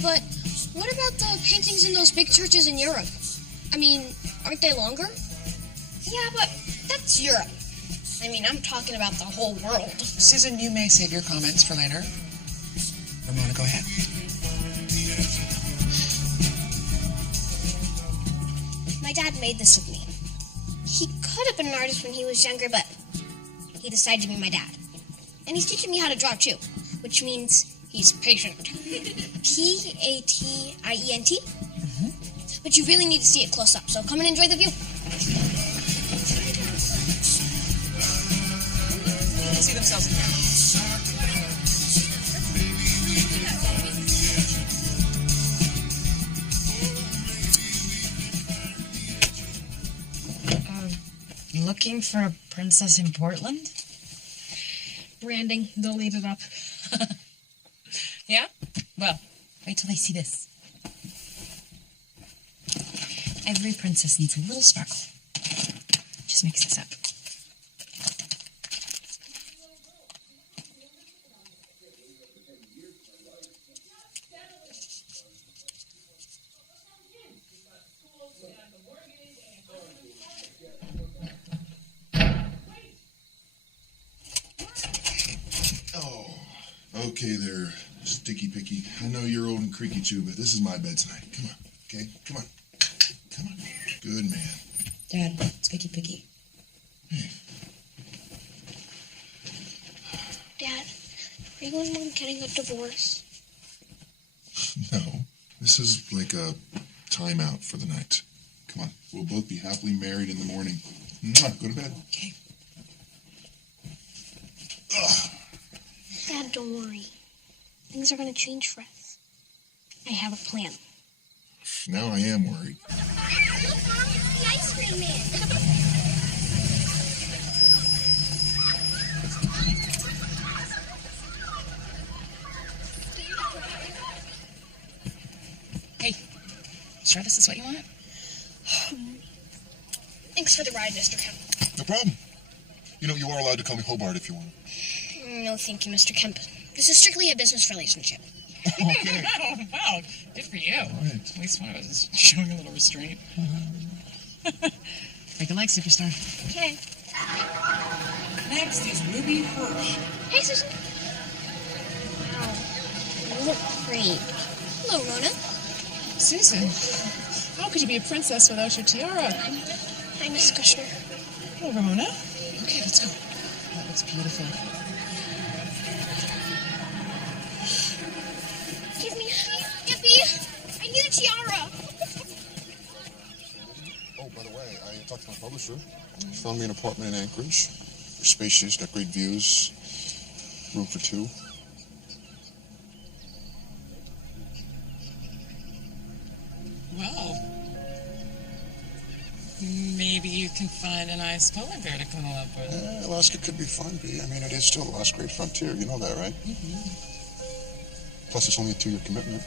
But what about the paintings in those big churches in Europe? I mean, aren't they longer? Yeah, but that's Europe. I mean, I'm talking about the whole world. Susan, you may save your comments for later. Ramona, go ahead. My dad made this of me. He could have been an artist when he was younger, but he decided to be my dad. And he's teaching me how to draw, too, which means he's patient. P-A-T-I-E-N-T. Mm-hmm. But you really need to see it close up, so come and enjoy the view. They can see themselves in here. Looking for a princess in Portland? Branding, they'll leave it up. Yeah? Well, wait till they see this. Every princess needs a little sparkle. Just mix this up. Okay there, Sticky Picky. I know you're old and creaky too, but this is my bed tonight. Come on, okay? Come on. Come on. Good man. Dad, it's Picky Picky. Hey. Dad, are you and Mom getting a divorce? No. This is like a timeout for the night. Come on. We'll both be happily married in the morning. Mwah, go to bed. Okay. Ugh. Dad, don't worry. Things are going to change for us. I have a plan. Now I am worried. Look, Mom, it's the ice cream man. Hey, sure this is what you want? Thanks for the ride, Mr. Kemp. No problem. You know, you are allowed to call me Hobart if you want. No, thank you, Mr. Kemp. This is strictly a business relationship. Okay. Oh, wow. Good for you. Right. At least one of us is showing a little restraint. Make a leg, superstar. Okay. Next is Ruby Hirsch. Hey, Susan. Wow. You look great. Hello, Rona. Susan, how could you be a princess without your tiara? I'm Miss Kushner. Hello, Ramona. Okay, let's go. That looks beautiful. Give me, Yippee! I need a tiara. Oh, by the way, I talked to my publisher. He found me an apartment in Anchorage. They're spacious, got great views, room for two. Well, maybe you can find a nice polar bear to cuddle up with. Alaska could be fun, B. I mean, it is still the last great frontier. You know that, right? Mm-hmm. Plus, it's only a 2-year commitment.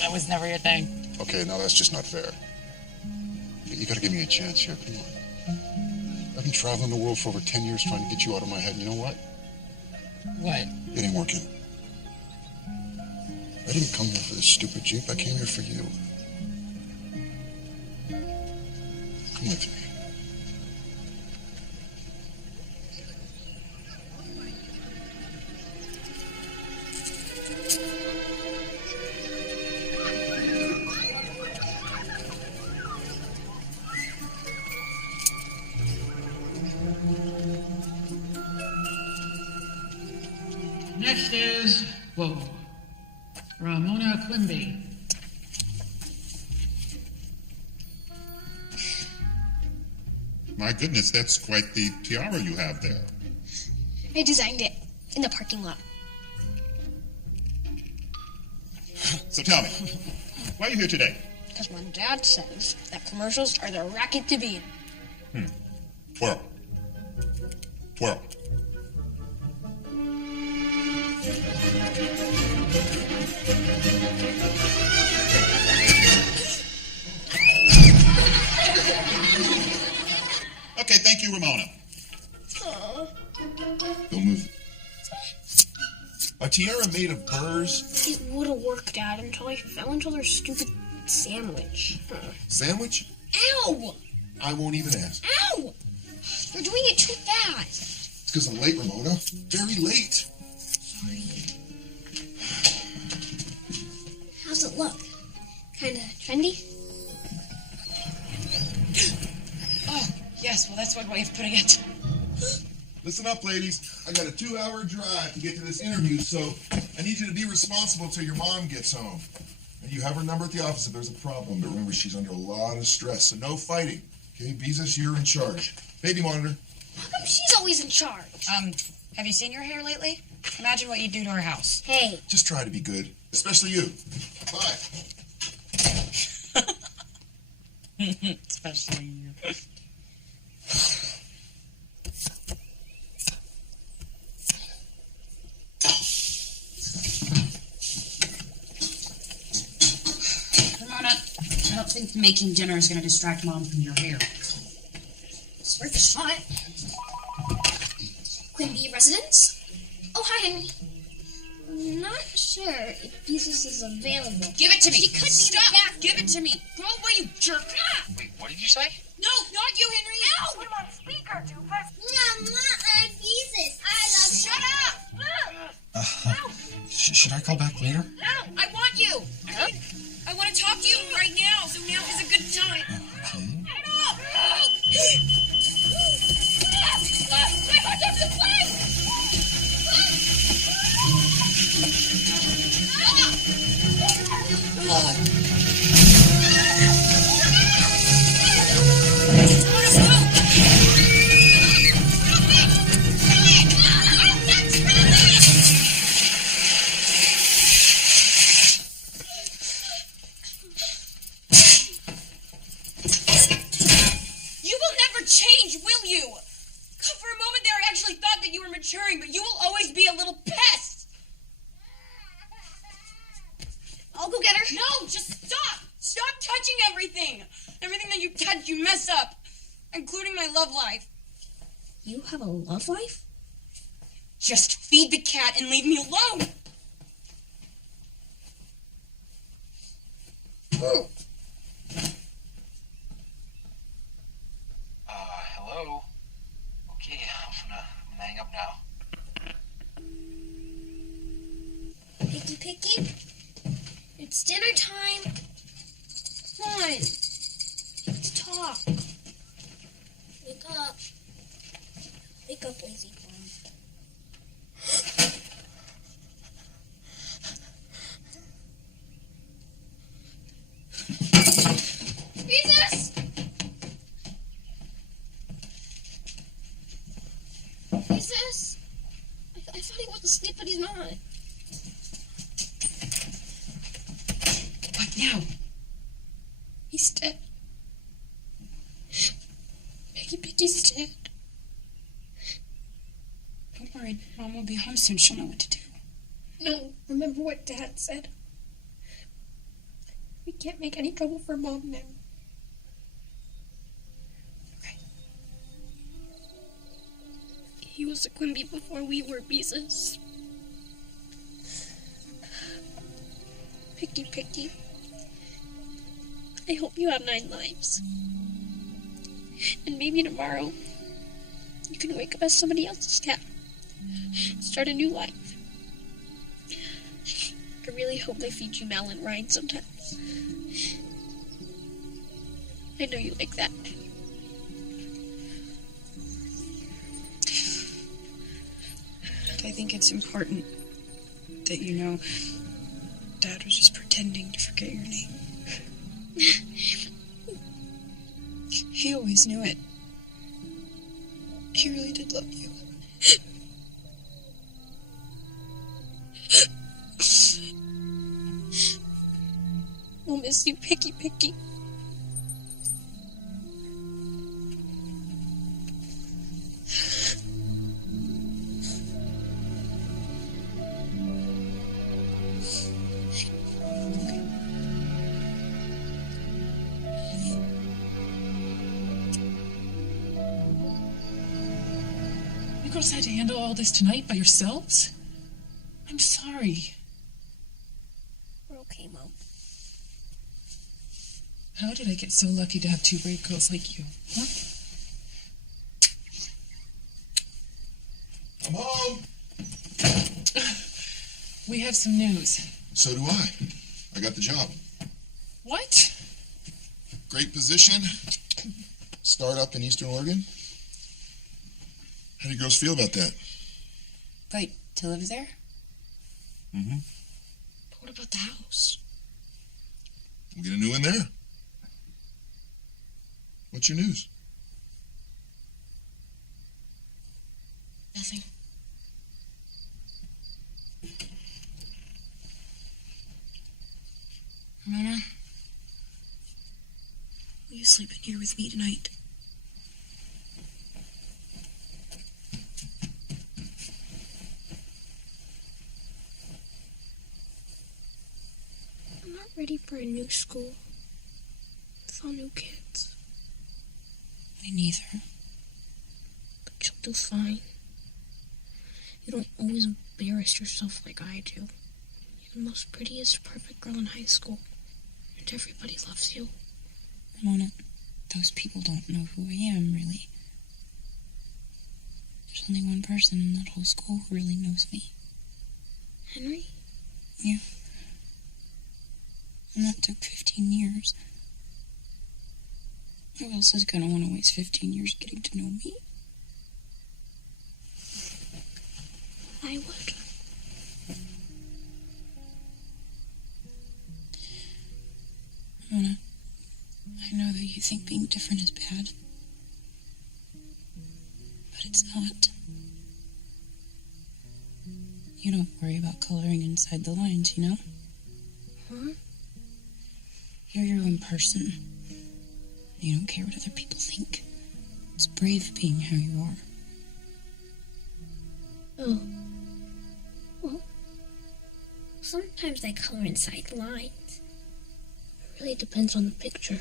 That was never your thing. Okay, now that's just not fair. You gotta give me a chance here. Come on. I've been traveling the world for over 10 years trying to get you out of my head. You know what? What? It ain't working. I didn't come here for this stupid Jeep. I came here for you. Come with me. Next is, Ramona Quimby. My goodness, that's quite the tiara you have there. I designed it in the parking lot. So tell me, why are you here today? Because my dad says that commercials are the racket to be in. Twirl. Twirl. Okay, thank you, Ramona. Aww. Don't move. A tiara made of burrs It would have worked, Dad, until I fell into their stupid sandwich. Sandwich? Ow! I won't even ask. Ow! You're doing it too fast. It's because I'm late, Ramona. Very late. Sorry. How's it look? Kinda trendy? Oh, yes, well, that's one way of putting it. Listen up, ladies. I got a 2-hour drive to get to this interview, so I need you to be responsible till your mom gets home. And you have her number at the office if there's a problem, but remember, she's under a lot of stress, so no fighting. Okay, Beezus, you're in charge. Baby monitor. How come she's always in charge? Have you seen your hair lately? Imagine what you'd do to our house. Hey. Just try to be good, especially you. Bye. Especially you. Ramona, I don't think making dinner is going to distract Mom from your hair. It's worth a shot. Quimby residence? Oh, hi, Henry. Not sure if Beezus is available. Give it to me. She could Stop. be back. Give it to me. Go away, you jerk. Ah! Wait, what did you say? No, not you, Henry. Ow! Put him on speaker, doofus. Mama, I'm Beezus. I love Shut up. Should I call back later? No, I want you. I want to talk to you right now, so now is a good time. Okay. Get up. My heart doesn't play. You will never change, will you? For a moment there, I actually thought that you were maturing, but you will always be a little pest. I'll go get her. No, just stop. Stop touching everything. Everything that you touch, you mess up, including my love life. You have a love life? Just feed the cat and leave me alone. Hello? Okay, I'm gonna hang up now. Picky, Picky? It's dinner time. Come on. Let's talk. Wake up. Wake up, lazy bum. Jesus! Jesus? I thought he was asleep, but he's not. What now? He's dead. Piggy's dead. Don't worry, Mom will be home soon. She'll know what to do. No, remember what Dad said. We can't make any trouble for Mom now. Okay. He was a Quimby before we were Beezus. Picky. I hope you have 9 lives. And maybe tomorrow, you can wake up as somebody else's cat. Start a new life. I really hope they feed you melon rind sometimes. I know you like that. I think it's important that you know Dad was just pretending to forget your name. He always knew it. He really did love you. We'll miss you, Picky. You girls had to handle all this tonight by yourselves? I'm sorry. How did I get so lucky to have two brave girls like you? Huh? I'm home. We have some news. So do I. I got the job. What? Great position. Start up in Eastern Oregon. How do you girls feel about that? Wait, to live there? Mm-hmm. But what about the house? We'll get a new one there. What's your news? Nothing. Ramona? Will you sleep in here with me tonight? I'm not ready for a new school. With all new kids. Me neither. But you'll do fine. You don't always embarrass yourself like I do. You're the most prettiest, perfect girl in high school. And everybody loves you. Ramona, those people don't know who I am, really. There's only one person in that whole school who really knows me. Henry? Yeah. And that took 15 years. Who else is gonna want to waste 15 years getting to know me? I would. Ramona, I know that you think being different is bad. But it's not. You don't worry about coloring inside the lines, you know? Huh? You're your own person. You don't care what other people think. It's brave being how you are. Oh. Well, sometimes I color inside the lines. It really depends on the picture.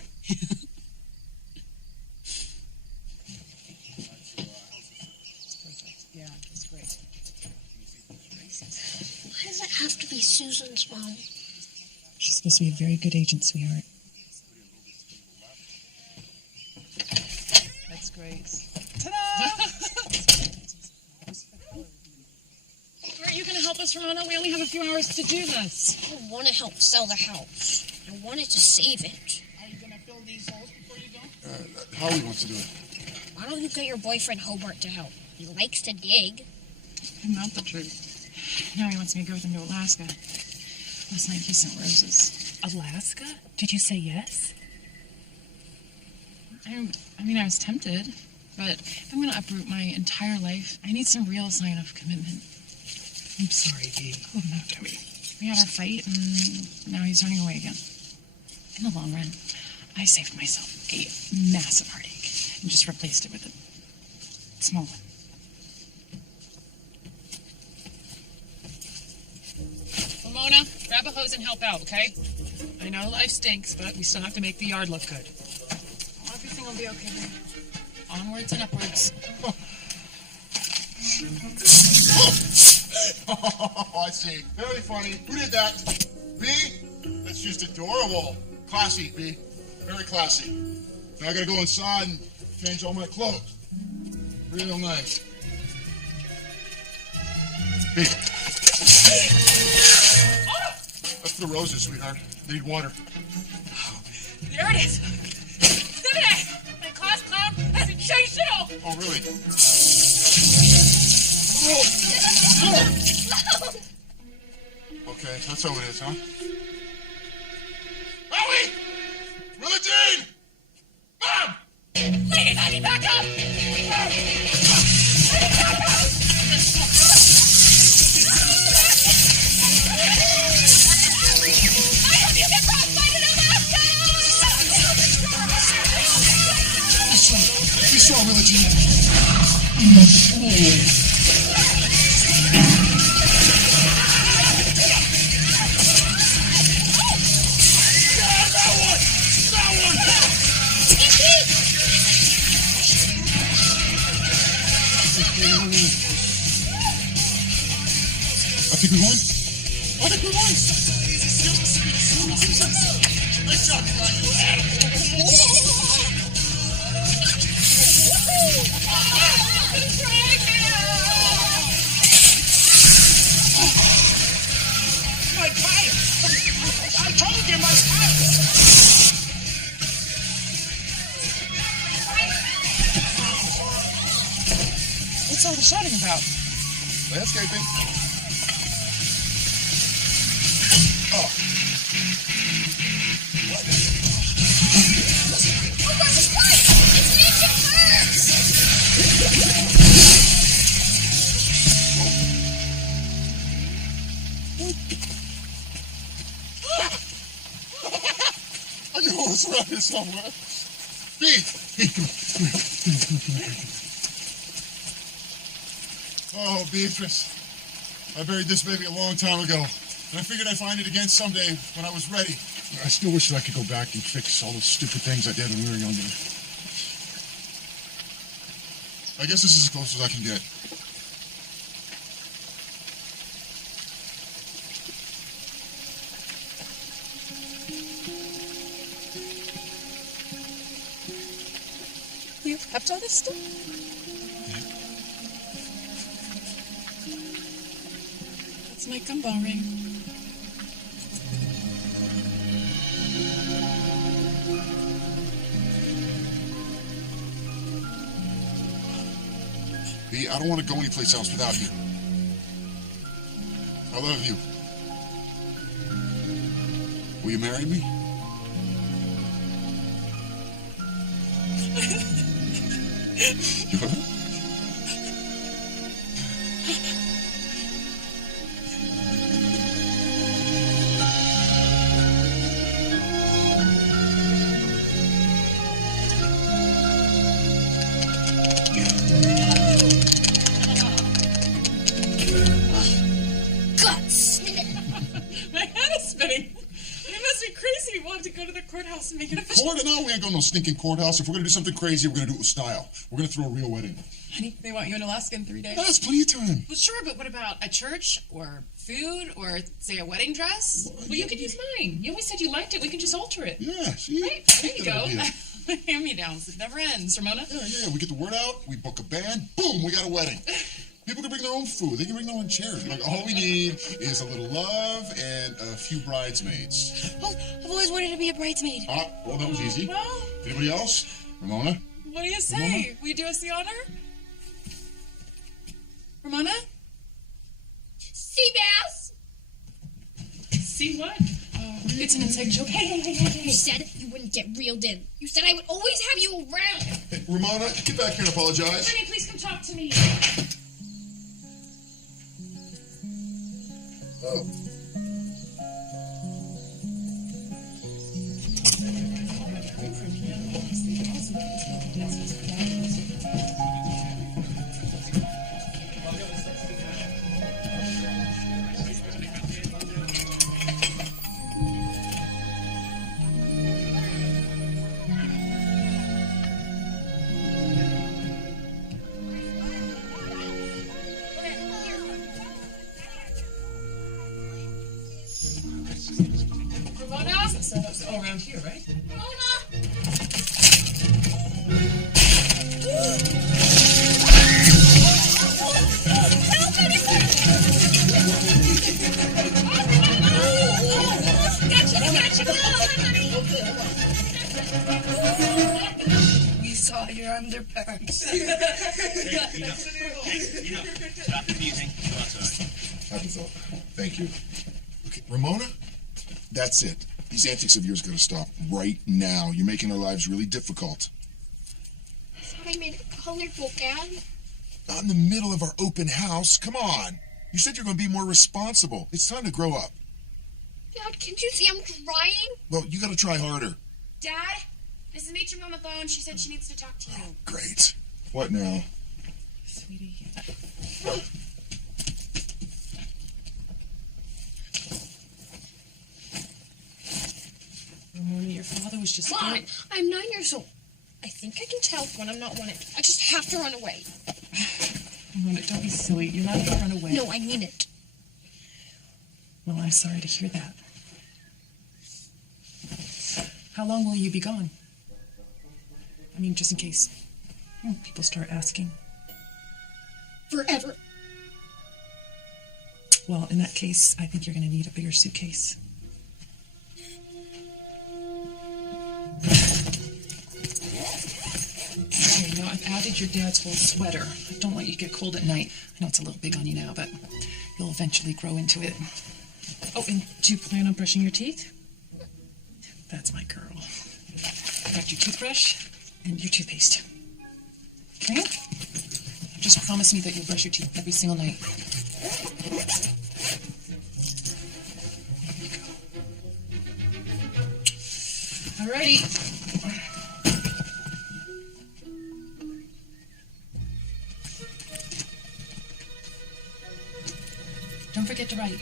Yeah, it's great. Why does it have to be Susan's mom? She's supposed to be a very good agent, sweetheart. That's great. Ta-da! Aren't you going to help us, Ramona? We only have a few hours to do this. I want to help sell the house. I wanted to save it. Are you going to fill these holes before you go? Howie wants to do it. Why don't you get your boyfriend Hobart to help? He likes to dig. Not the truth. Now he wants me to go with him to Alaska. Last night he sent roses. Alaska? Did you say yes? I mean, I was tempted, but if I'm going to uproot my entire life, I need some real sign of commitment. I'm sorry, Dee. Oh, no, Toby. We had our fight, and now he's running away again. In the long run, I saved myself a massive heartache and just replaced it with a small one. Ramona, grab a hose and help out, okay? I know life stinks, but we still have to make the yard look good. Everything will be okay, babe. Onwards and upwards. Oh, I see. Very funny. Who did that? B? That's just adorable. Classy, B. Very classy. Now I gotta go inside and change all my clothes. Real nice. B. That's the roses, sweetheart. Need water. There it is. Look at that. My class clown hasn't changed at all. Oh, really? Okay, that's how it is, huh? Howie! Willa Jean! Mom! Please, I need backup! I need backup! I hope you get frostbite in Alaska! Be strong, Willa Jean. I think we won. I think we won. Nice job, you guys. You My pipe! I told you, my pipe! What's all the shouting about? Landscaping. Oh. Oh, where's his pipe? It's ancient first! I know it's around here somewhere. B! Oh, Beatrice. I buried this baby a long time ago. And I figured I'd find it again someday when I was ready. I still wish that I could go back and fix all those stupid things I did when we were younger. I guess this is as close as I can get. You've kept all this stuff? That's my gumball ring. B, I don't want to go anyplace else without you. I love you. Will you marry me? You will? Guts! My head is spinning. You must be crazy. You want to go to the courthouse and make it official. Court? No, we ain't going to no stinking courthouse. If we're going to do something crazy, we're going to do it with style. We're going to throw a real wedding. Honey, they want you in Alaska in 3 days. That's plenty of time. Well, sure, but what about a church or food or, say, a wedding dress? Well, you could use mine. You always said you liked it. We can just alter it. Yeah, see? Right? There you Good go. idea. Hand-me-downs. It never ends, Ramona. Yeah, we get the word out, we book a band, boom, we got a wedding. People can bring their own food, they can bring their own chairs. Like, all we need is a little love and a few bridesmaids. Oh, I've always wanted to be a bridesmaid. Ah, well, that was easy. Well, Anybody else? Ramona? what do you say? Ramona? Will you do us the honor? Ramona? Sea bass! See what? Oh, it's an inside joke. You said you wouldn't get reeled in. You said I would always have you around. Hey, Ramona, get back here and apologize. Honey, please come talk to me. Oh. Ramona? So, around here, right? We saw your underpants. Stop the music. Go outside. Happens all. Thank you. Okay, Ramona, that's it. These antics of yours gotta stop right now. You're making our lives really difficult. I thought I made it colorful, Dad. Not in the middle of our open house. Come on. You said you're gonna be more responsible. It's time to grow up. Dad, can't you see I'm trying? Well, you gotta try harder. Dad, Mrs. Matron's on the phone. She said she needs to talk to you. Great. What now? Sweetie. Ramona, your father was just... Mom, I'm 9 years old. I think I can tell when I'm not wanted. I just have to run away. Ramona, don't be silly. You're not going to run away. No, I mean it. Well, I'm sorry to hear that. How long will you be gone? I mean, just in case people start asking. Forever. Well, in that case, I think you're going to need a bigger suitcase. Okay, now I've added your dad's whole sweater. I don't want you to get cold at night. I know it's a little big on you now, but you'll eventually grow into it. Oh, and do you plan on brushing your teeth? That's my girl. Got your toothbrush and your toothpaste. Okay? Just promise me that you'll brush your teeth every single night. There you go. Alrighty. Don't forget to write.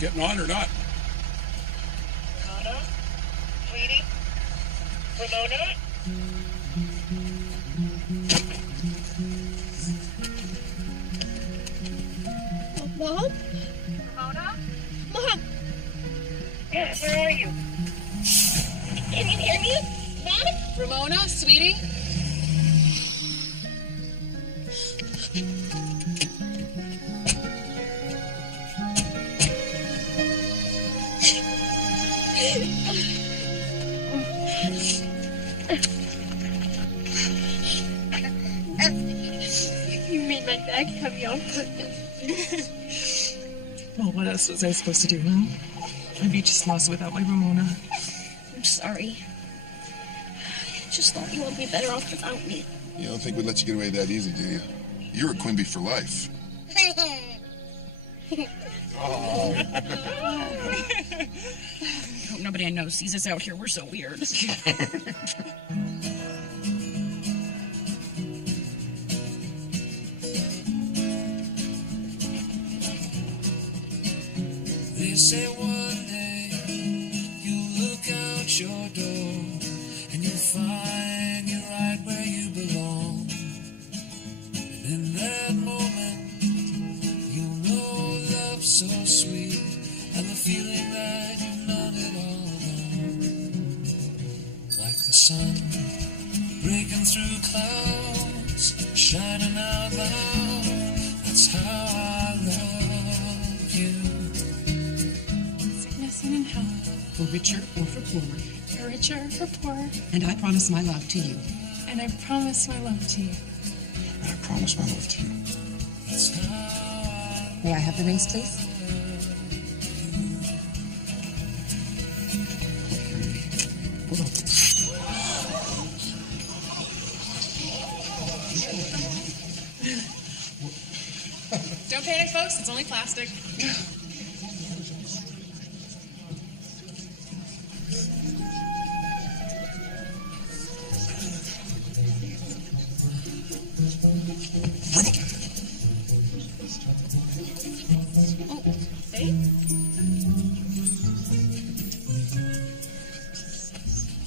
Getting on or not? Ramona? Sweetie? Ramona? Mom? Ramona? Mom! Yes, where are you? Can you hear me? Mom? Ramona, sweetie? You made my bag heavy on purpose. Well, what else was I supposed to do, huh? I'd be just lost without my Ramona. I'm sorry. I just thought you would be better off without me. You don't think we'd let you get away that easy, do you? You're a Quimby for life. Oh. I hope nobody I know sees us out here. We're so weird. They say one day you'll look out your door and you'll find you're right where you belong. And in that moment, you'll know love's so sweet and the feeling that you've known it all along. Like the sun breaking through clouds, shining out loud. That's how I love you. Sickness and in health, for richer or for poorer, For richer or for poorer. and I promise my love to you. And I promise my love to you. And I promise my love to you. May I have the rings, please? No panic, folks. It's only plastic.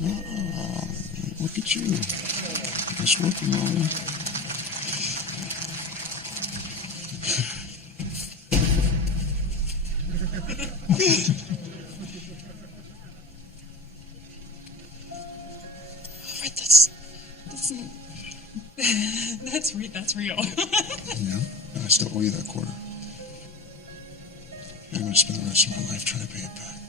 Oh, look at you. Nice work, Ramona. Alfred, that's real. Yeah? I still owe you that quarter. I'm going to spend the rest of my life trying to pay it back.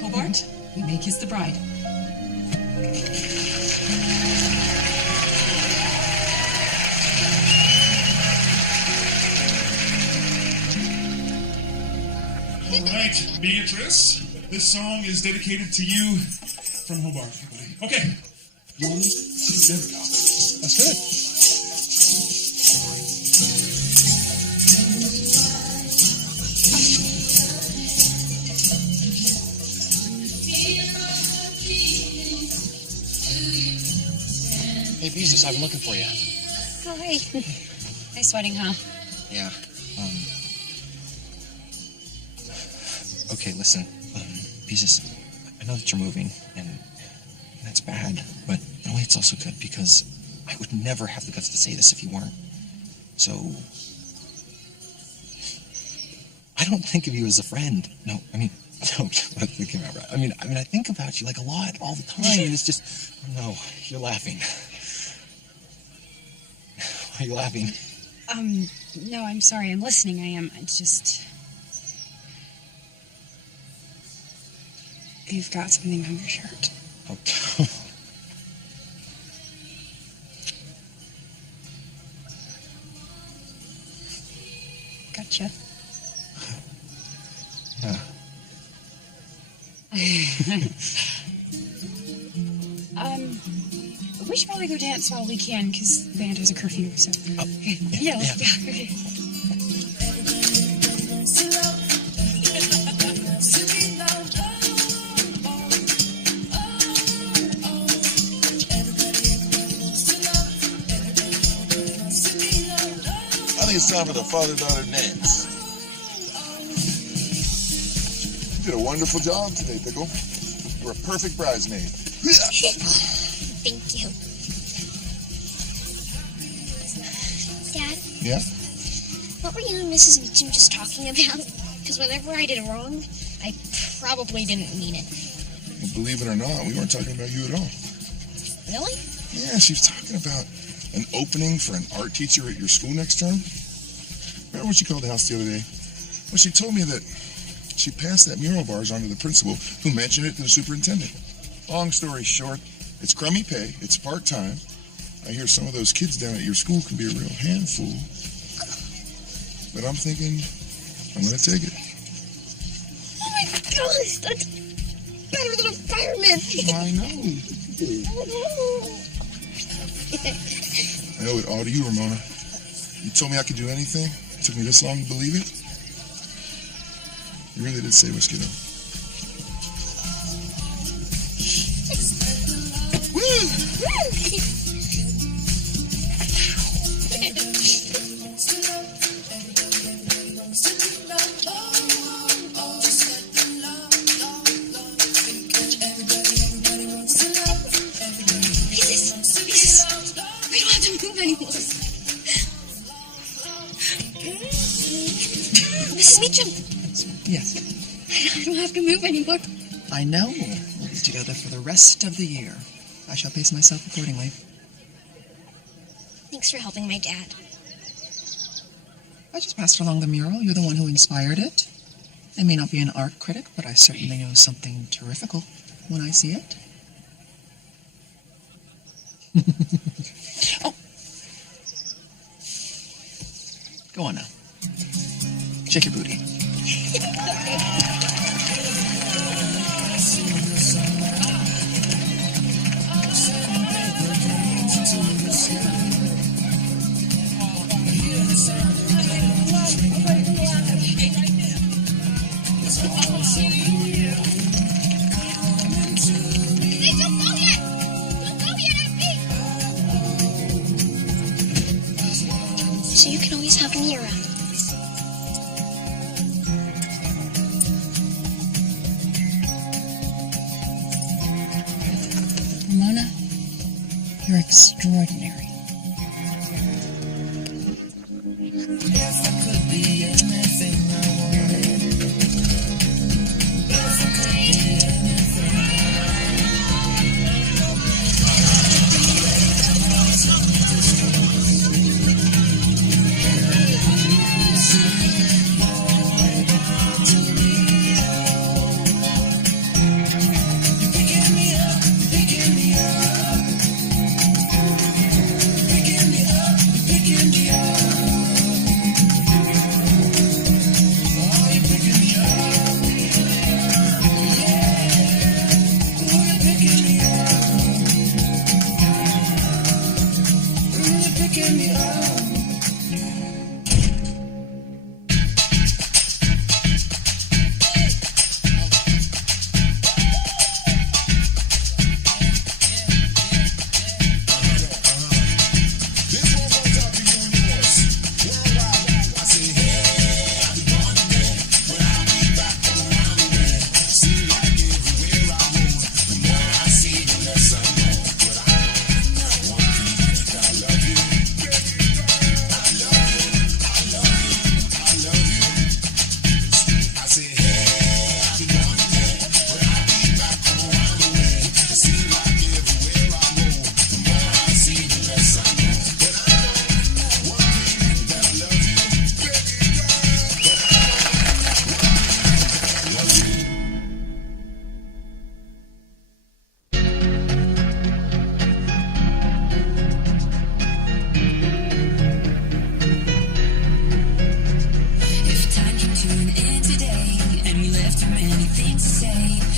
Hobart, we may kiss the bride. All right, Beatrice, this song is dedicated to you from Hobart, everybody. Okay. There we go. That's good. Hey, Beezus, I've been looking for you. Oh, hey. Nice wedding, huh? Yeah. Okay, listen. Beezus, I know that you're moving, and that's bad, but in a way it's also good, because I would never have the guts to say this if you weren't. So, I don't think of you as a friend. No, I mean, no, let's think about it. I mean, I think about you like a lot, all the time. It's just, no, you're laughing. Why are you laughing? No, I'm sorry. I'm listening. I am. It's just... You've got something on your shirt. Oh. Gotcha. Yeah. We should probably go dance while we can, because the band has a curfew, so... Oh, yeah. Okay. I think it's time for the father-daughter dance. You did a wonderful job today, Pickle. You're a perfect bridesmaid. Thank you. Dad? Yeah? What were you and Mrs. Meacham just talking about? Because whenever I did wrong, I probably didn't mean it. Well, believe it or not, we weren't talking about you at all. Really? Yeah, she was talking about an opening for an art teacher at your school next term. Remember when she called the house the other day? Well, she told me that she passed that mural of ours on to the principal, who mentioned it to the superintendent. Long story short, it's crummy pay, it's part-time. I hear some of those kids down at your school can be a real handful. But I'm thinking, I'm going to take it. Oh my gosh, that's better than a fireman. I know. I owe it all to you, Ramona. You told me I could do anything. It took me this long to believe it. You really did save us, kiddo. We don't have to move anymore. Mrs. Meacham. Yes. I don't have to move anymore. I know. We'll be together for the rest of the year. I shall pace myself accordingly. Thanks for helping my dad. I just passed along the mural. You're the one who inspired it. I may not be an art critic, but I certainly know something terrifical when I see it. Oh. Go on now. Shake your booty. Hey, don't go yet! Don't go yet, FB! So you can always have me around. Ramona, you're extraordinary.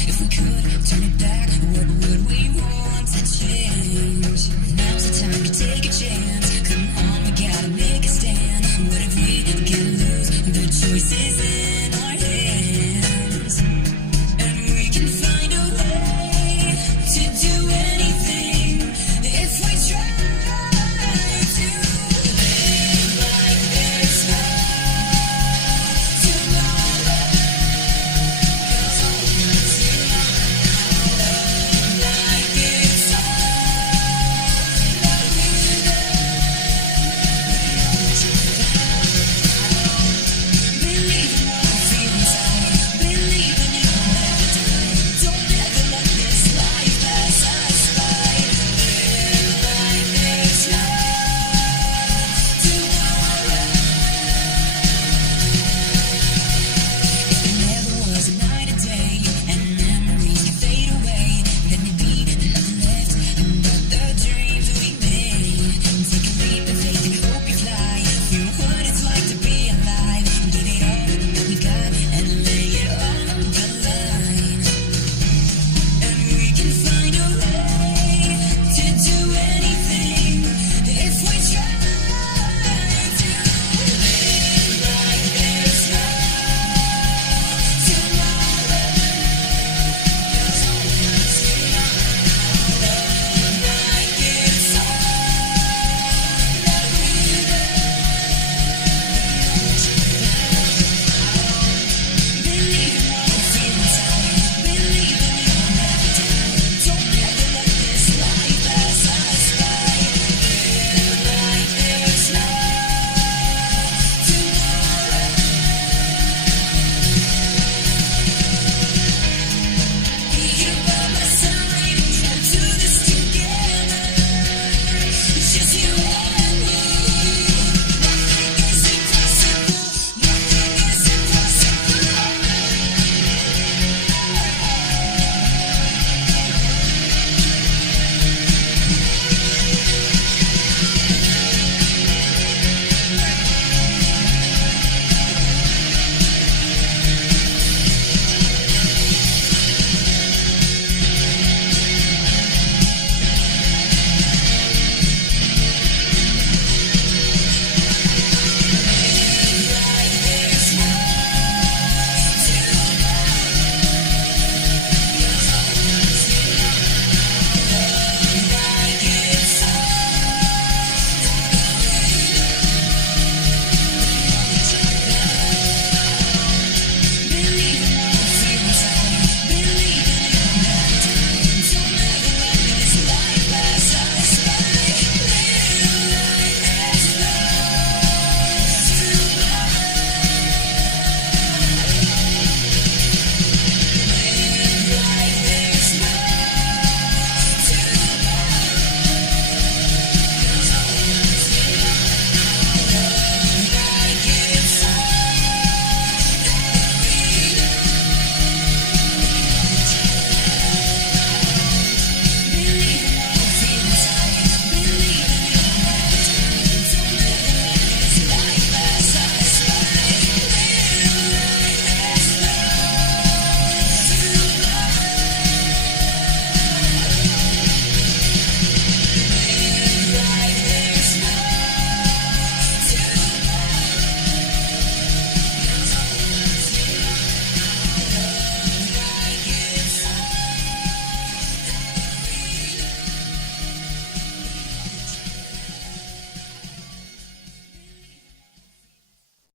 If we could turn it back, what would we want to change? Now's the time to take a chance. Come on, we gotta make a stand. What if we can lose? The choice is in.